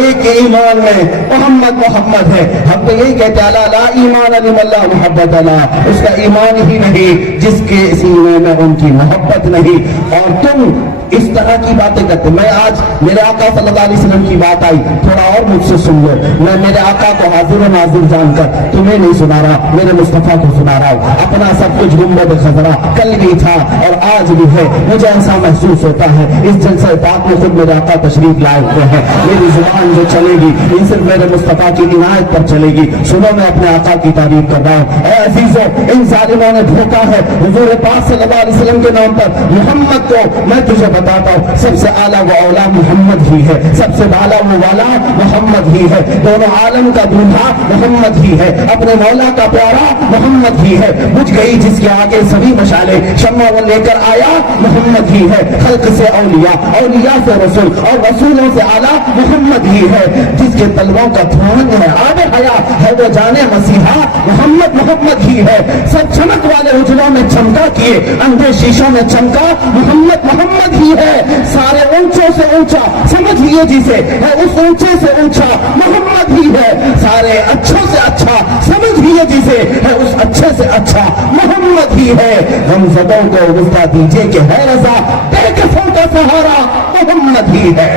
ایک ایمان میں محمد محمد ہے. ہم تو یہی کہتے ہیں لا ایمان لمن لا محبت له، اس کا ایمان ہی نہیں جس کے سینے میں ان کی محبت نہیں. اور تم اس طرح کی باتیں کرتے. میں آج میرے آقا صلی اللہ علیہ وسلم کی بات آئی، تھوڑا اور مجھ سے سن لو. میں میرے آقا کو حاضر و ناظر جان کر تمہیں نہیں سنا رہا، میرے مصطفیٰ کو سنا رہا ہوں. اپنا سب کچھ گنبد خضرا کل بھی تھا اور آج بھی ہے. مجھے ایسا محسوس ہوتا ہے اس جلسہ پاک میں خود میرے آقا تشریف لائے ہوئے ہیں. میری زبان جو چلے گی یہ صرف میرے مصطفیٰ کی عنایت پر چلے گی. سنو میں اپنے آقا کی تعریف کر رہا ہوں. اے عزیزو، ان ظالموں نے دھوکا ہے حضور پاک صلی اللہ علیہ وسلم کے نام پر. محمد کو میں تجھے بتاتا ہوں، سب سے اعلیٰ وہ اولا محمد ہی ہے، سب سے بالا وہ والا محمد ہی ہے. دونوں عالم کا دولہا محمد ہی ہے، اپنے مولا کا پیارا محمد ہی ہے. بجھ گئی جس کے آگے سبھی مشالے، شمع وہ لے کر آیا محمد ہی ہے. خلق سے اولیاء، اولیاء سے رسول اور رسولوں سے اعلیٰ محمد ہی ہے. جس کے تلووں کا تھوان ہے آب حیات ہے وہ جانے مسیحا محمد محمد ہی ہے. سب چمک والے اجلوں میں چمکا کیے، اندھے شیشوں میں چمکا محمد محمد ہی ہے. سارے اونچوں سے اونچا سمجھ لیے جسے ہے اس اونچے سے اونچا محمد ہی ہے. سارے اچھوں سے اچھا سمجھ لیے جسے ہے اس اچھے سے اچھا محمد ہی ہے. ہم سبوں کو وفا دیجیے کہ ہے رضا بے کسوں کا سہارا محمد ہی ہے،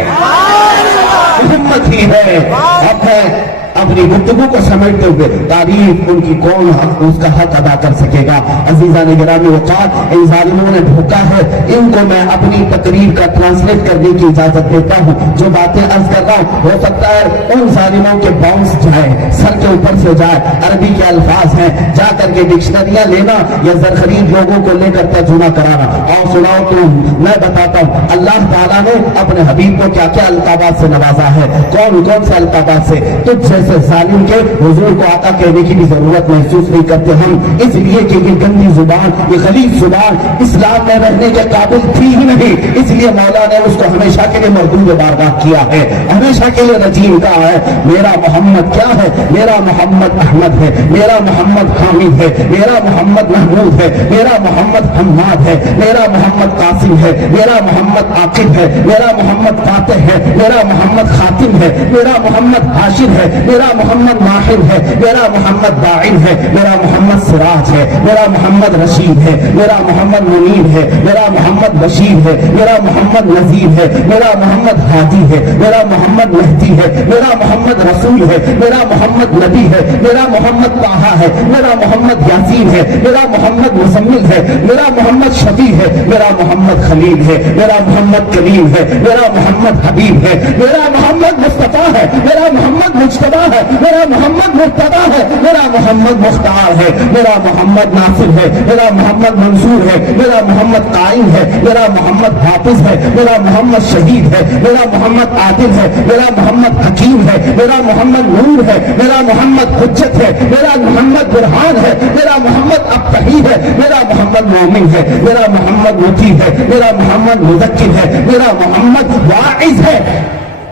محمد ہی ہے. اب میں اپنی گفتگو کو سمجھتے ہوئے تعریف ان کی کون اس کا حق ادا کر سکے گا. عزیزان گرامی وقار، ان ظالموں نے دھوکا ہے. ان کو میں اپنی تقریر کا ٹرانسلیٹ کرنے کی اجازت دیتا ہوں. جو باتیں عرض کر رہا ہوں ہو سکتا ہے ان ظالموں کے باؤنس جائے، سر کے اوپر سے جائے. عربی کے الفاظ ہیں، جا کر کے ڈکشنریاں لینا یا زرخرید لوگوں کو لے کر ترجمہ کرانا. اور سناؤ تو میں بتاتا ہوں اللہ تعالیٰ نے اپنے حبیب کو کیا کیا القابات سے نوازا ہے. کون کون سے القابات سے؟ تجھ جیسے ظالم کے حضور کو آقا کہنے کی بھی ضرورت محسوس نہیں کرتے ہم، اس لیے کہ یہ گندی زبان، یہ غلیظ زبان اسلام میں رہنے کے قابل تھی ہی نہیں. اس لیے مولا نے اس کو ہمیشہ کے لیے مردود بارگاہ کیا ہے، ہمیشہ کے لیے رجیم کہا ہے. میرا محمد کیا ہے؟ میرا محمد احمد ہے، میرا محمد حامد ہے، میرا محمد محمود ہے، میرا محمد حماد ہے، میرا محمد قاسم ہے، میرا محمد عاقب ہے، میرا محمد فاتح ہے، میرا محمد خاتم ہے، میرا محمد حاشر ہے، میرا محمد ماہر ہے، میرا محمد باعث ہے، میرا محمد سراج ہے، میرا محمد رشید ہے، میرا محمد منیر ہے، میرا محمد بشیر ہے، میرا محمد نذیر ہے، میرا محمد ہادی ہے، میرا محمد مہدی ہے، میرا محمد رسول ہے، میرا محمد نبی ہے، میرا محمد طٰہٰ ہے، میرا محمد یاسین ہے، میرا محمد مزمل ہے، میرا محمد شفیع ہے، میرا محمد خلیل ہے، میرا محمد کلیم ہے، میرا محمد حبیب ہے، میرا محمد مصطفیٰ ہے، میرا محمد مجتبیٰ ہے، میرا محمد مرتضیٰ ہے، میرا محمد مختار ہے، میرا محمد ناصر ہے، میرا محمد منصور ہے، میرا محمد قائم ہے، میرا محمد حافظ ہے، میرا محمد شہید ہے، میرا محمد عادل ہے، میرا محمد حکیم ہے، میرا محمد نور ہے، میرا محمد حجت ہے، میرا محمد برہان ہے، میرا محمد ابتہی ہے، میرا محمد مومن ہے، میرا محمد مطیع ہے، میرا محمد مذکر ہے، میرا محمد واعظ ہے،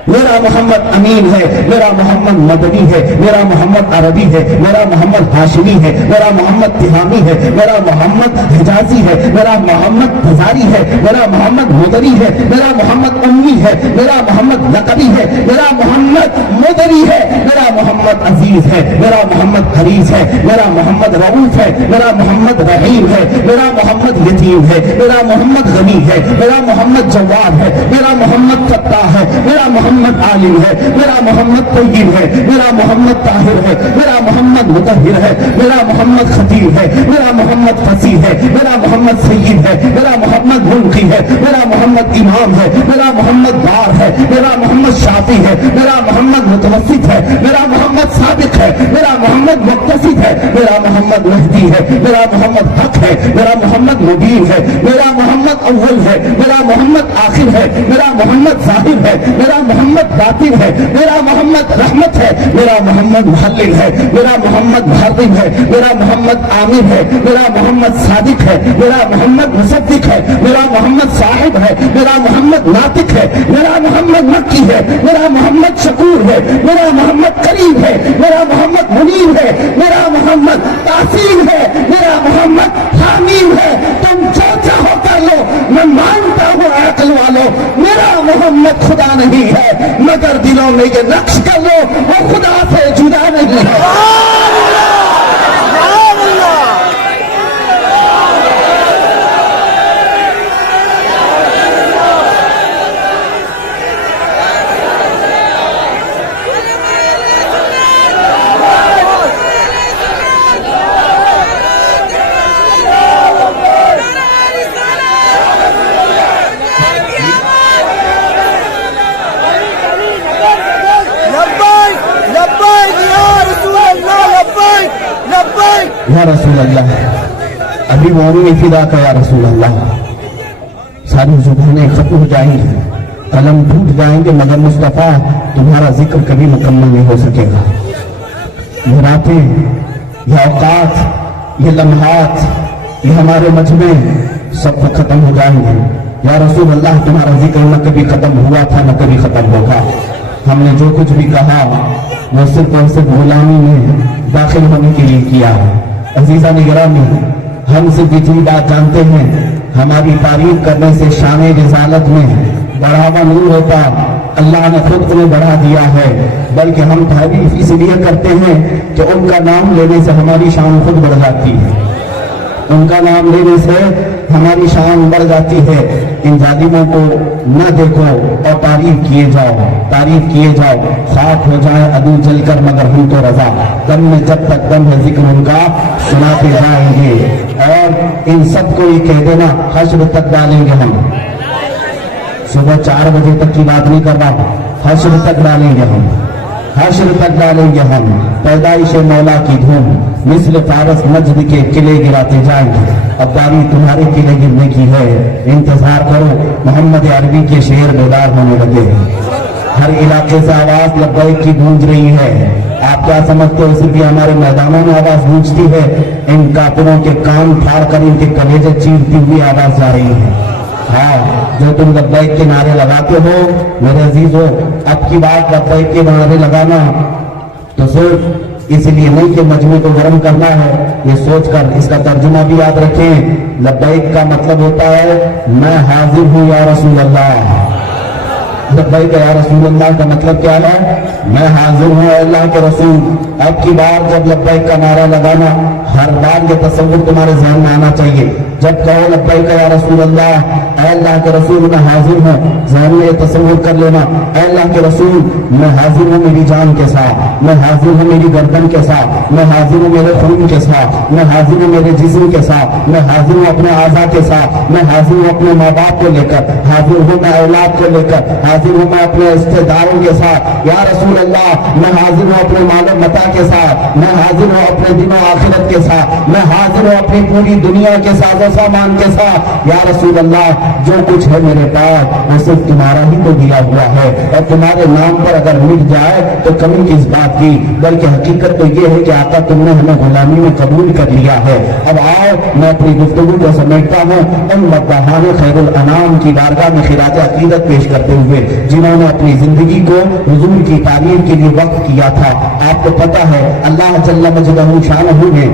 میرا محمد امین ہے، میرا محمد مدنی ہے، میرا محمد عربی ہے، میرا محمد ہاشمی ہے، میرا محمد تہامی ہے، میرا محمد حجازی ہے، میرا محمد ہزاری ہے، میرا محمد مدری ہے، میرا محمد امی ہے، میرا محمد لقبی ہے، میرا محمد مدری ہے، میرا محمد عزیز ہے، میرا محمد حریص ہے، میرا محمد رؤوف ہے، میرا محمد رحیم ہے، میرا محمد یتیم ہے، میرا محمد غنی ہے، میرا محمد جواد ہے، میرا محمد فتاح ہے، میرا محمد عالم ہے، میرا محمد طیب ہے، میرا محمد طاہر ہے، میرا محمد مطہر ہے، میرا محمد خطیب ہے، میرا محمد فصیح ہے، میرا محمد سید ہے، میرا محمد منقی ہے، میرا محمد امام ہے، میرا محمد بار ہے، میرا محمد شافی ہے، میرا محمد متوسط ہے، میرا محمد صادق ہے، میرا محمد مقتصد ہے، میرا محمد مہدی ہے، میرا محمد حق ہے، میرا محمد مبین ہے، میرا محمد اول ہے، میرا محمد آخر ہے، میرا محمد ظاہر ہے، میرا محمد باطن ہے، میرا محمد رحمت ہے، میرا محمد محلل ہے، میرا محمد محرم ہے، میرا محمد عامر ہے، میرا محمد صادق ہے، میرا محمد مصدق ہے، میرا محمد صاحب ہے، میرا محمد ناطق ہے، میرا محمد مکی ہے، میرا محمد شکور ہے، میرا محمد کریم ہے، میرا محمد منیر ہے، میرا محمد تحسین ہے، میرا محمد حامیم ہے. تم جو چاہو کر لو، میں مانتا ہوں عقل والوں میرا محمد خدا نہیں ہے، مگر دلوں میں یہ نقش کر لو وہ خدا سے جدا نہیں ہے۔ یا رسول اللہ، ابھی وہ فدا کا یا رسول اللہ، ساری زبانیں ختم ہو جائیں گی، قلم ٹوٹ جائیں گے، مگر مصطفیٰ تمہارا ذکر کبھی مکمل نہیں ہو سکے گا۔ یہ راتیں، یہ اوقات، یہ لمحات، یہ ہمارے مجمع سب کو ختم ہو جائیں گے۔ یا رسول اللہ تمہارا ذکر نہ کبھی ختم ہوا تھا نہ کبھی ختم ہوگا۔ ہم نے جو کچھ بھی کہا وہ صرف اور صرف غلامی میں داخل ہونے کے لیے کیا ہے۔ عزیزان گرامی، ہم صرف اتنی بات جانتے ہیں، ہماری تعریف کرنے سے شان رسالت میں بڑھاوا نہیں ہوتا، اللہ نے خود انہیں بڑھا دیا ہے، بلکہ ہم تعریف اس لیے کرتے ہیں کہ ان کا نام لینے سے ہماری شان خود بڑھ جاتی ہے، ان کا نام لینے سے ہماری شان بڑھ جاتی ہے۔ ان ظالموں کو نہ دیکھو اور تعریف کیے جاؤ، تعریف کیے جاؤ، خاک ہو جائے عدو جل کر مگر ہم تو رضا، دم میں جب تک دم ہے ذکر ان کا سناتے جائیں گے۔ اور ان سب کو یہ کہہ دینا حشر تک ڈالیں گے ہم، صبح 4 بجے تک کی بات نہیں کر رہا، حشر تک ڈالیں گے ہم، حشر تک ڈالیں گے ہم، پیدائش مولا کی دھوم مثل فارس مجد کے قلعے گراتے جائیں گے۔ اب باری تمہارے قلعے گرنے کی ہے، انتظار کرو، محمد عربی کے شعر بیدار ہونے لگے، ہر علاقے سے آواز لبیک کی گونج رہی ہے۔ آپ کیا سمجھتے ہو صرف یہ ہمارے میدانوں میں آواز گونجتی ہے؟ ان کافروں کے کان پھاڑ کر ان کے کلیجے چیرتی ہوئی آواز جا رہی ہے۔ ہاں، جو تم لبیک کے نعرے لگاتے ہو میرے عزیزو، اب کی بات لبیک کے نعرے لگانا تو صرف اس لیے نہیں کہ مجمع کو گرم کرنا ہے، یہ سوچ کر اس کا ترجمہ بھی یاد رکھیں۔ لبیک کا مطلب ہوتا ہے میں حاضر ہوں یا رسول اللہ۔ لبیک یا رسول اللہ کا مطلب کیا ہے؟ میں حاضر ہوں اے اللہ کے رسول۔ اب کی بار جب لبیک کا نعرہ لگانا، ہر بار یہ تصور تمہارے ذہن میں آنا چاہیے، جب کہو لبیک یا رسول اللہ، اے اللہ کے رسول میں حاضر ہوں، ذہن میں یہ تصور کر لینا، اے اللہ کے رسول میں حاضر ہوں میری جان کے ساتھ، میں حاضر ہوں میری گردن کے ساتھ، میں حاضر ہوں میرے خون کے ساتھ، میں حاضر ہوں میرے جسم کے ساتھ، میں حاضر ہوں اپنے اعضاء کے ساتھ، میں حاضر ہوں اپنے ماں باپ کو لے کر، حاضر ہوں میں اولاد کو لے کر، حاضر ہوں میں اپنے رشتے داروں کے ساتھ، یا رسول اللہ میں حاضر ہوں اپنے مال و متاع کے ساتھ، میں حاضر ہوں اپنے دین و آخرت کے ساتھ، میں حاضر ہوں اپنی پوری دنیا کے ساز و سامان کے ساتھ، یا رسول اللہ جو کچھ ہے میرے پاس وہ صرف تمہارا ہی تو دیا ہوا ہے، اور تمہارے نام پر اگر مٹ جائے تو کمی کس بات کی، بلکہ حقیقت تو یہ ہے کہ آقا تم نے ہمیں غلامی میں قبول کر لیا ہے۔ اب آؤ میں اپنی گفتگو کو سمیٹتا ہوں ان مداحان خیر الانام کی بارگاہ میں خراج عقیدت پیش کرتے ہوئے جنہوں نے اپنی زندگی کو حضور کی تعلیم کے لیے وقف کیا تھا۔ آپ کو پتا ہے اللہ جل مجدہ شانہ نے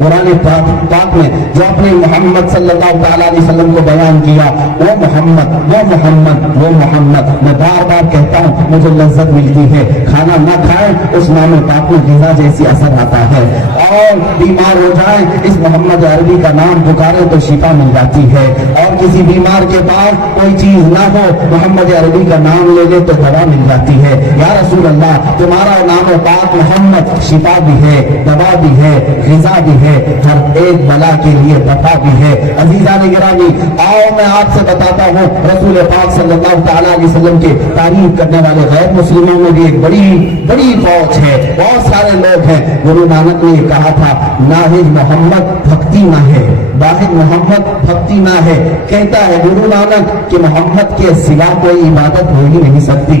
قرآن پاک میں جو اپنے محمد صلی اللہ تعالیٰ علیہ وسلم کو بیان کیا، وہ محمد وہ محمد وہ محمد، میں بار بار کہتا ہوں مجھے لذت ملتی ہے، کھانا نہ کھائیں اس نام پاک میں غذا جیسی اثر آتا ہے، اور بیمار ہو جائیں اس محمد عربی کا نام پکارے تو شفا مل جاتی ہے، اور کسی بیمار کے پاس کوئی چیز نہ ہو محمد عربی کا نام لے لے تو دوا مل جاتی ہے۔ یا رسول اللہ تمہارا نام پاک محمد شفا بھی ہے، دوا بھی ہے، غذا بھی ہے، ہر ایک بلا کے لیے دفع بھی ہے۔ عزیزان گرامی آؤ میں آپ سے بتاتا ہوں رسول پاک صلی اللہ تعالیٰ علیہ وسلم کے تعریف کرنے والے غیر مسلموں میں بھی ایک بڑی فوج ہے، بہت سارے لوگ ہیں۔ گرو نانک نے یہ کہا تھا ناہج محمد بھکتی نہ ہے، واحد محمد بھکتی نہ ہے، کہتا ہے گرو نانک کہ محمد کے سوا کوئی عبادت ہو ہی نہیں سکتی۔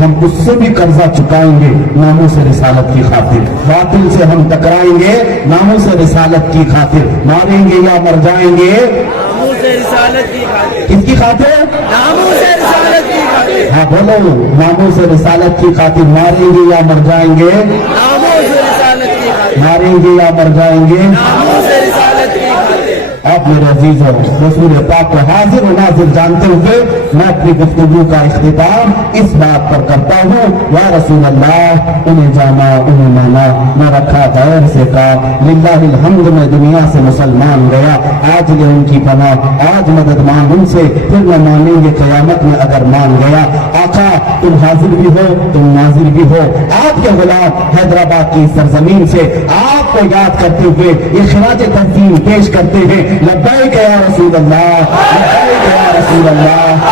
ہم اس سے بھی قرضہ چکائیں گے ناموس رسالت کی خاطر. باطل سے ہم ٹکرائیں گے ناموس رسالت کی خاطر. ماریں گے یا مر جائیں گے ناموس رسالت کی خاطر. کس کی خاطر؟ ناموس رسالت کی خاطر. ہاں بولو, ناموس رسالت کی خاطر. ماریں گے یا مر جائیں گے ناموس رسالت کی خاطر. ماریں گے یا مر جائیں گے. ناموس رسالت کی خاطر. آپ میرے عزیز ہو, رسول پاک کو حاضر و ناظر جانتے ہوئے میں اپنی گفتگو کا اختتام اس بات پر کرتا ہوں, یا رسول اللہ انہیں جانا انہیں مانا, نہ رکھا غیر سے کا. للہ الحمد میں دنیا سے مسلمان گیا, آج لے ان کی پناہ, آج مدد مانگ ان سے, پھر نہ مانیں گے قیامت میں اگر مان گیا. آقا تم حاضر بھی ہو تم ناظر بھی ہو. آپ کے غلام حیدرآباد کی سرزمین سے آپ کو یاد کرتے ہوئے یہ خراج تحسین پیش کرتے ہیں. لبیک یا رسول اللہ, لبیک یا رسول اللہ.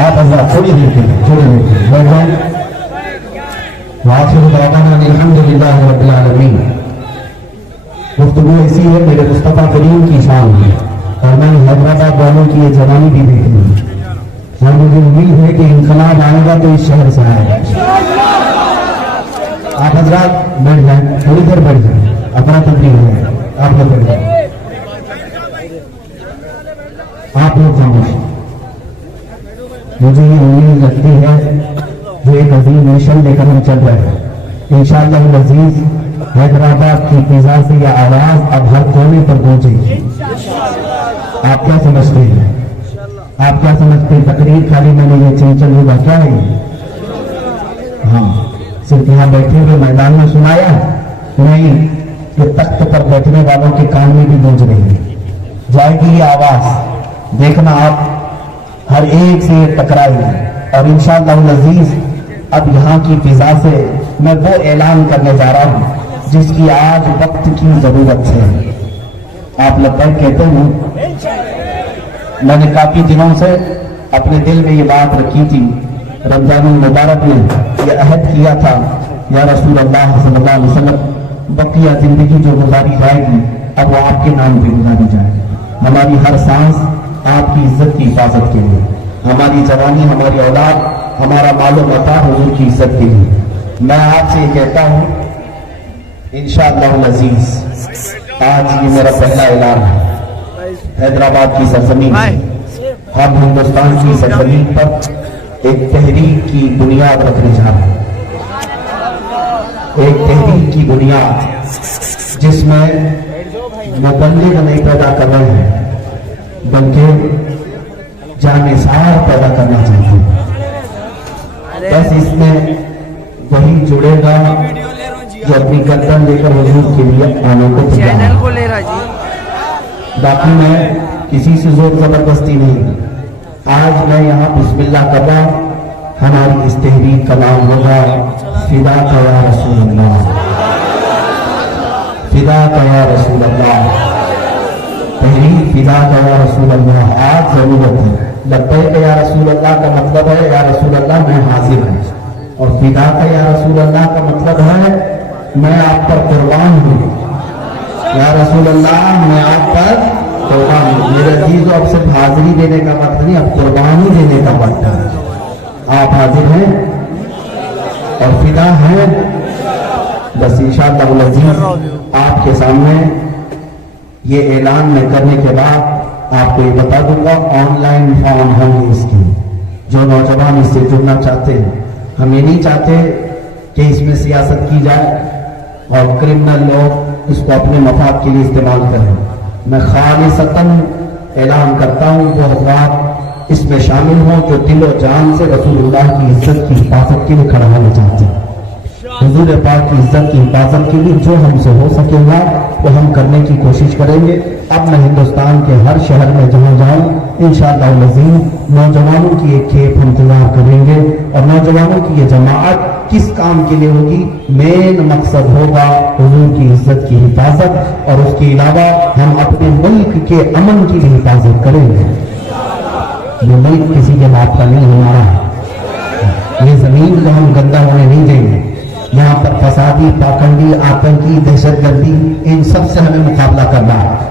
آپ حضرات تھوڑی دیر کے بیٹھ جائیں. وآخر دعوانا الحمدللہ رب العالمین. گفتگو ایسی ہے میرے مصطفیٰ کریم کی شان ہے, اور میں نے حیدرآباد والوں کی یہ جوانی بھی دیکھی ہے, اور مجھے امید ہے کہ انقلاب آئے گا تو اس شہر سے آئے گا. آپ حضرات بیٹھ جائیں, تھوڑی دیر بیٹھ جائیں, اپنا تبلیغ ہے, آپ لوگ بیٹھ جائیں, آپ لوگ خاموش. مجھے یہ امید لگتی ہے جو ایک عظیم مشن لے کر ہم چل رہے ہیں. انشاءاللہ العزیز حیدرآباد کی فضا سے یہ آواز اب ہر کونے پر پہنچے گی. آپ کیا سمجھتے ہیں؟ آپ کیا سمجھتے ہیں تقریر خالی میں نے یہ چنچل ہوگا کیا ہے؟ ہاں, صرف یہاں بیٹھے ہوئے میدان میں سنایا نہیں, یہ تخت پر بیٹھنے والوں کے کان میں بھی گونج رہی ہے. جائے گی یہ آواز, دیکھنا آپ ہر ایک سے یہ ٹکرائے گی. اور انشاءاللہ العزیز اب یہاں کی فضا سے میں وہ اعلان کرنے جا رہا ہوں جس کی آج وقت کی ضرورت ہے. آپ لبیک کہتے ہیں. میں نے کافی دنوں سے اپنے دل میں یہ بات رکھی تھی, رمضان المبارک میں یہ عہد کیا تھا, یا رسول اللہ صلی اللہ علیہ وسلم بقیہ زندگی جو گزاری جائے گی اب وہ آپ کے نام پہ گزاری جائے گی. ہماری ہر سانس آپ کی عزت کی حفاظت کے لیے, ہماری جوانی, ہماری اولاد, ہمارا مال و متاع حضور کی عزت کے لیے. میں آپ سے یہ کہتا ہوں انشاءاللہ العزیز آج یہ میرا پہلا اعلان ہے. حیدرآباد کی سرزمین ہم ہندوستان کی سرزمین پر ایک تحریک کی بنیاد رکھنے جا رہے ہیں. ایک تحریک کی بنیاد جس میں مبلغ نہیں پیدا کر رہے ہیں بلکہ جانثار پیدا کرنا چاہتے ہیں. بس اس میں وہی جڑے گا جو اپنی گردن لے کر حضور کے لیے آنے کو تیار ہے. باقی میں کسی سے زور زبردستی نہیں. آج میں یہاں بسم اللہ کر رہا ہوں, ہماری اس تحریک کا نام ہوگا فداک یا رسول اللہ, فداک یا رسول اللہ. تحریک فداک یا رسول اللہ آج ضرورت ہے. لبیک یا رسول اللہ کا مطلب ہے یا رسول اللہ میں حاضر ہوں, اور فداک یا رسول اللہ کا مطلب ہے میں آپ پر قربان ہوں. یا رسول اللہ میں آپ پر قربان ہوں. میرے عزیز اب صرف حاضری دینے کا وقت نہیں, اب قربانی دینے کا وقت ہے. آپ حاضر ہیں اور فدا ہیں. بس انشاءاللہ العزیز آپ کے سامنے یہ اعلان میں کرنے کے بعد آپ کو یہ بتا دوں گا آن لائن فارم ہوں گے اس کی. جو نوجوان اس سے جڑنا چاہتے ہیں, ہم یہ نہیں چاہتے کہ اس میں سیاست کی جائے اور کرمنل لوگ اس کو اپنے مفاد کے لیے استعمال کریں. میں خالصتاً اعلان کرتا ہوں وہ حضرات اس میں شامل ہوں جو دل و جان سے رسول اللہ کی عزت کی حفاظت کے لیے کھڑا ہونا چاہتے ہیں. حضور پاک کی عزت کی حفاظت کے لیے جو ہم سے ہو سکے گا وہ ہم کرنے کی کوشش کریں گے. اب میں ہندوستان کے ہر شہر میں جہاں جاؤں انشاءاللہ العزیز نوجوانوں کی ایک کھیپ ہم تیار کریں گے, اور نوجوانوں کی یہ جماعت کس کام کے لیے ہوگی؟ مین مقصد ہوگا حضور کی عزت کی حفاظت, اور اس کے علاوہ ہم اپنے ملک کے امن کی بھی حفاظت کریں گے. یہ ملک کسی کے باپ کا نہیں ہمارا ہے. یہ زمین کو ہم گندہ ہونے نہیں دیں گے. یہاں پر فسادی, پاکندی, آتنکی, دہشت گردی ان سب سے ہمیں مقابلہ کرنا ہے.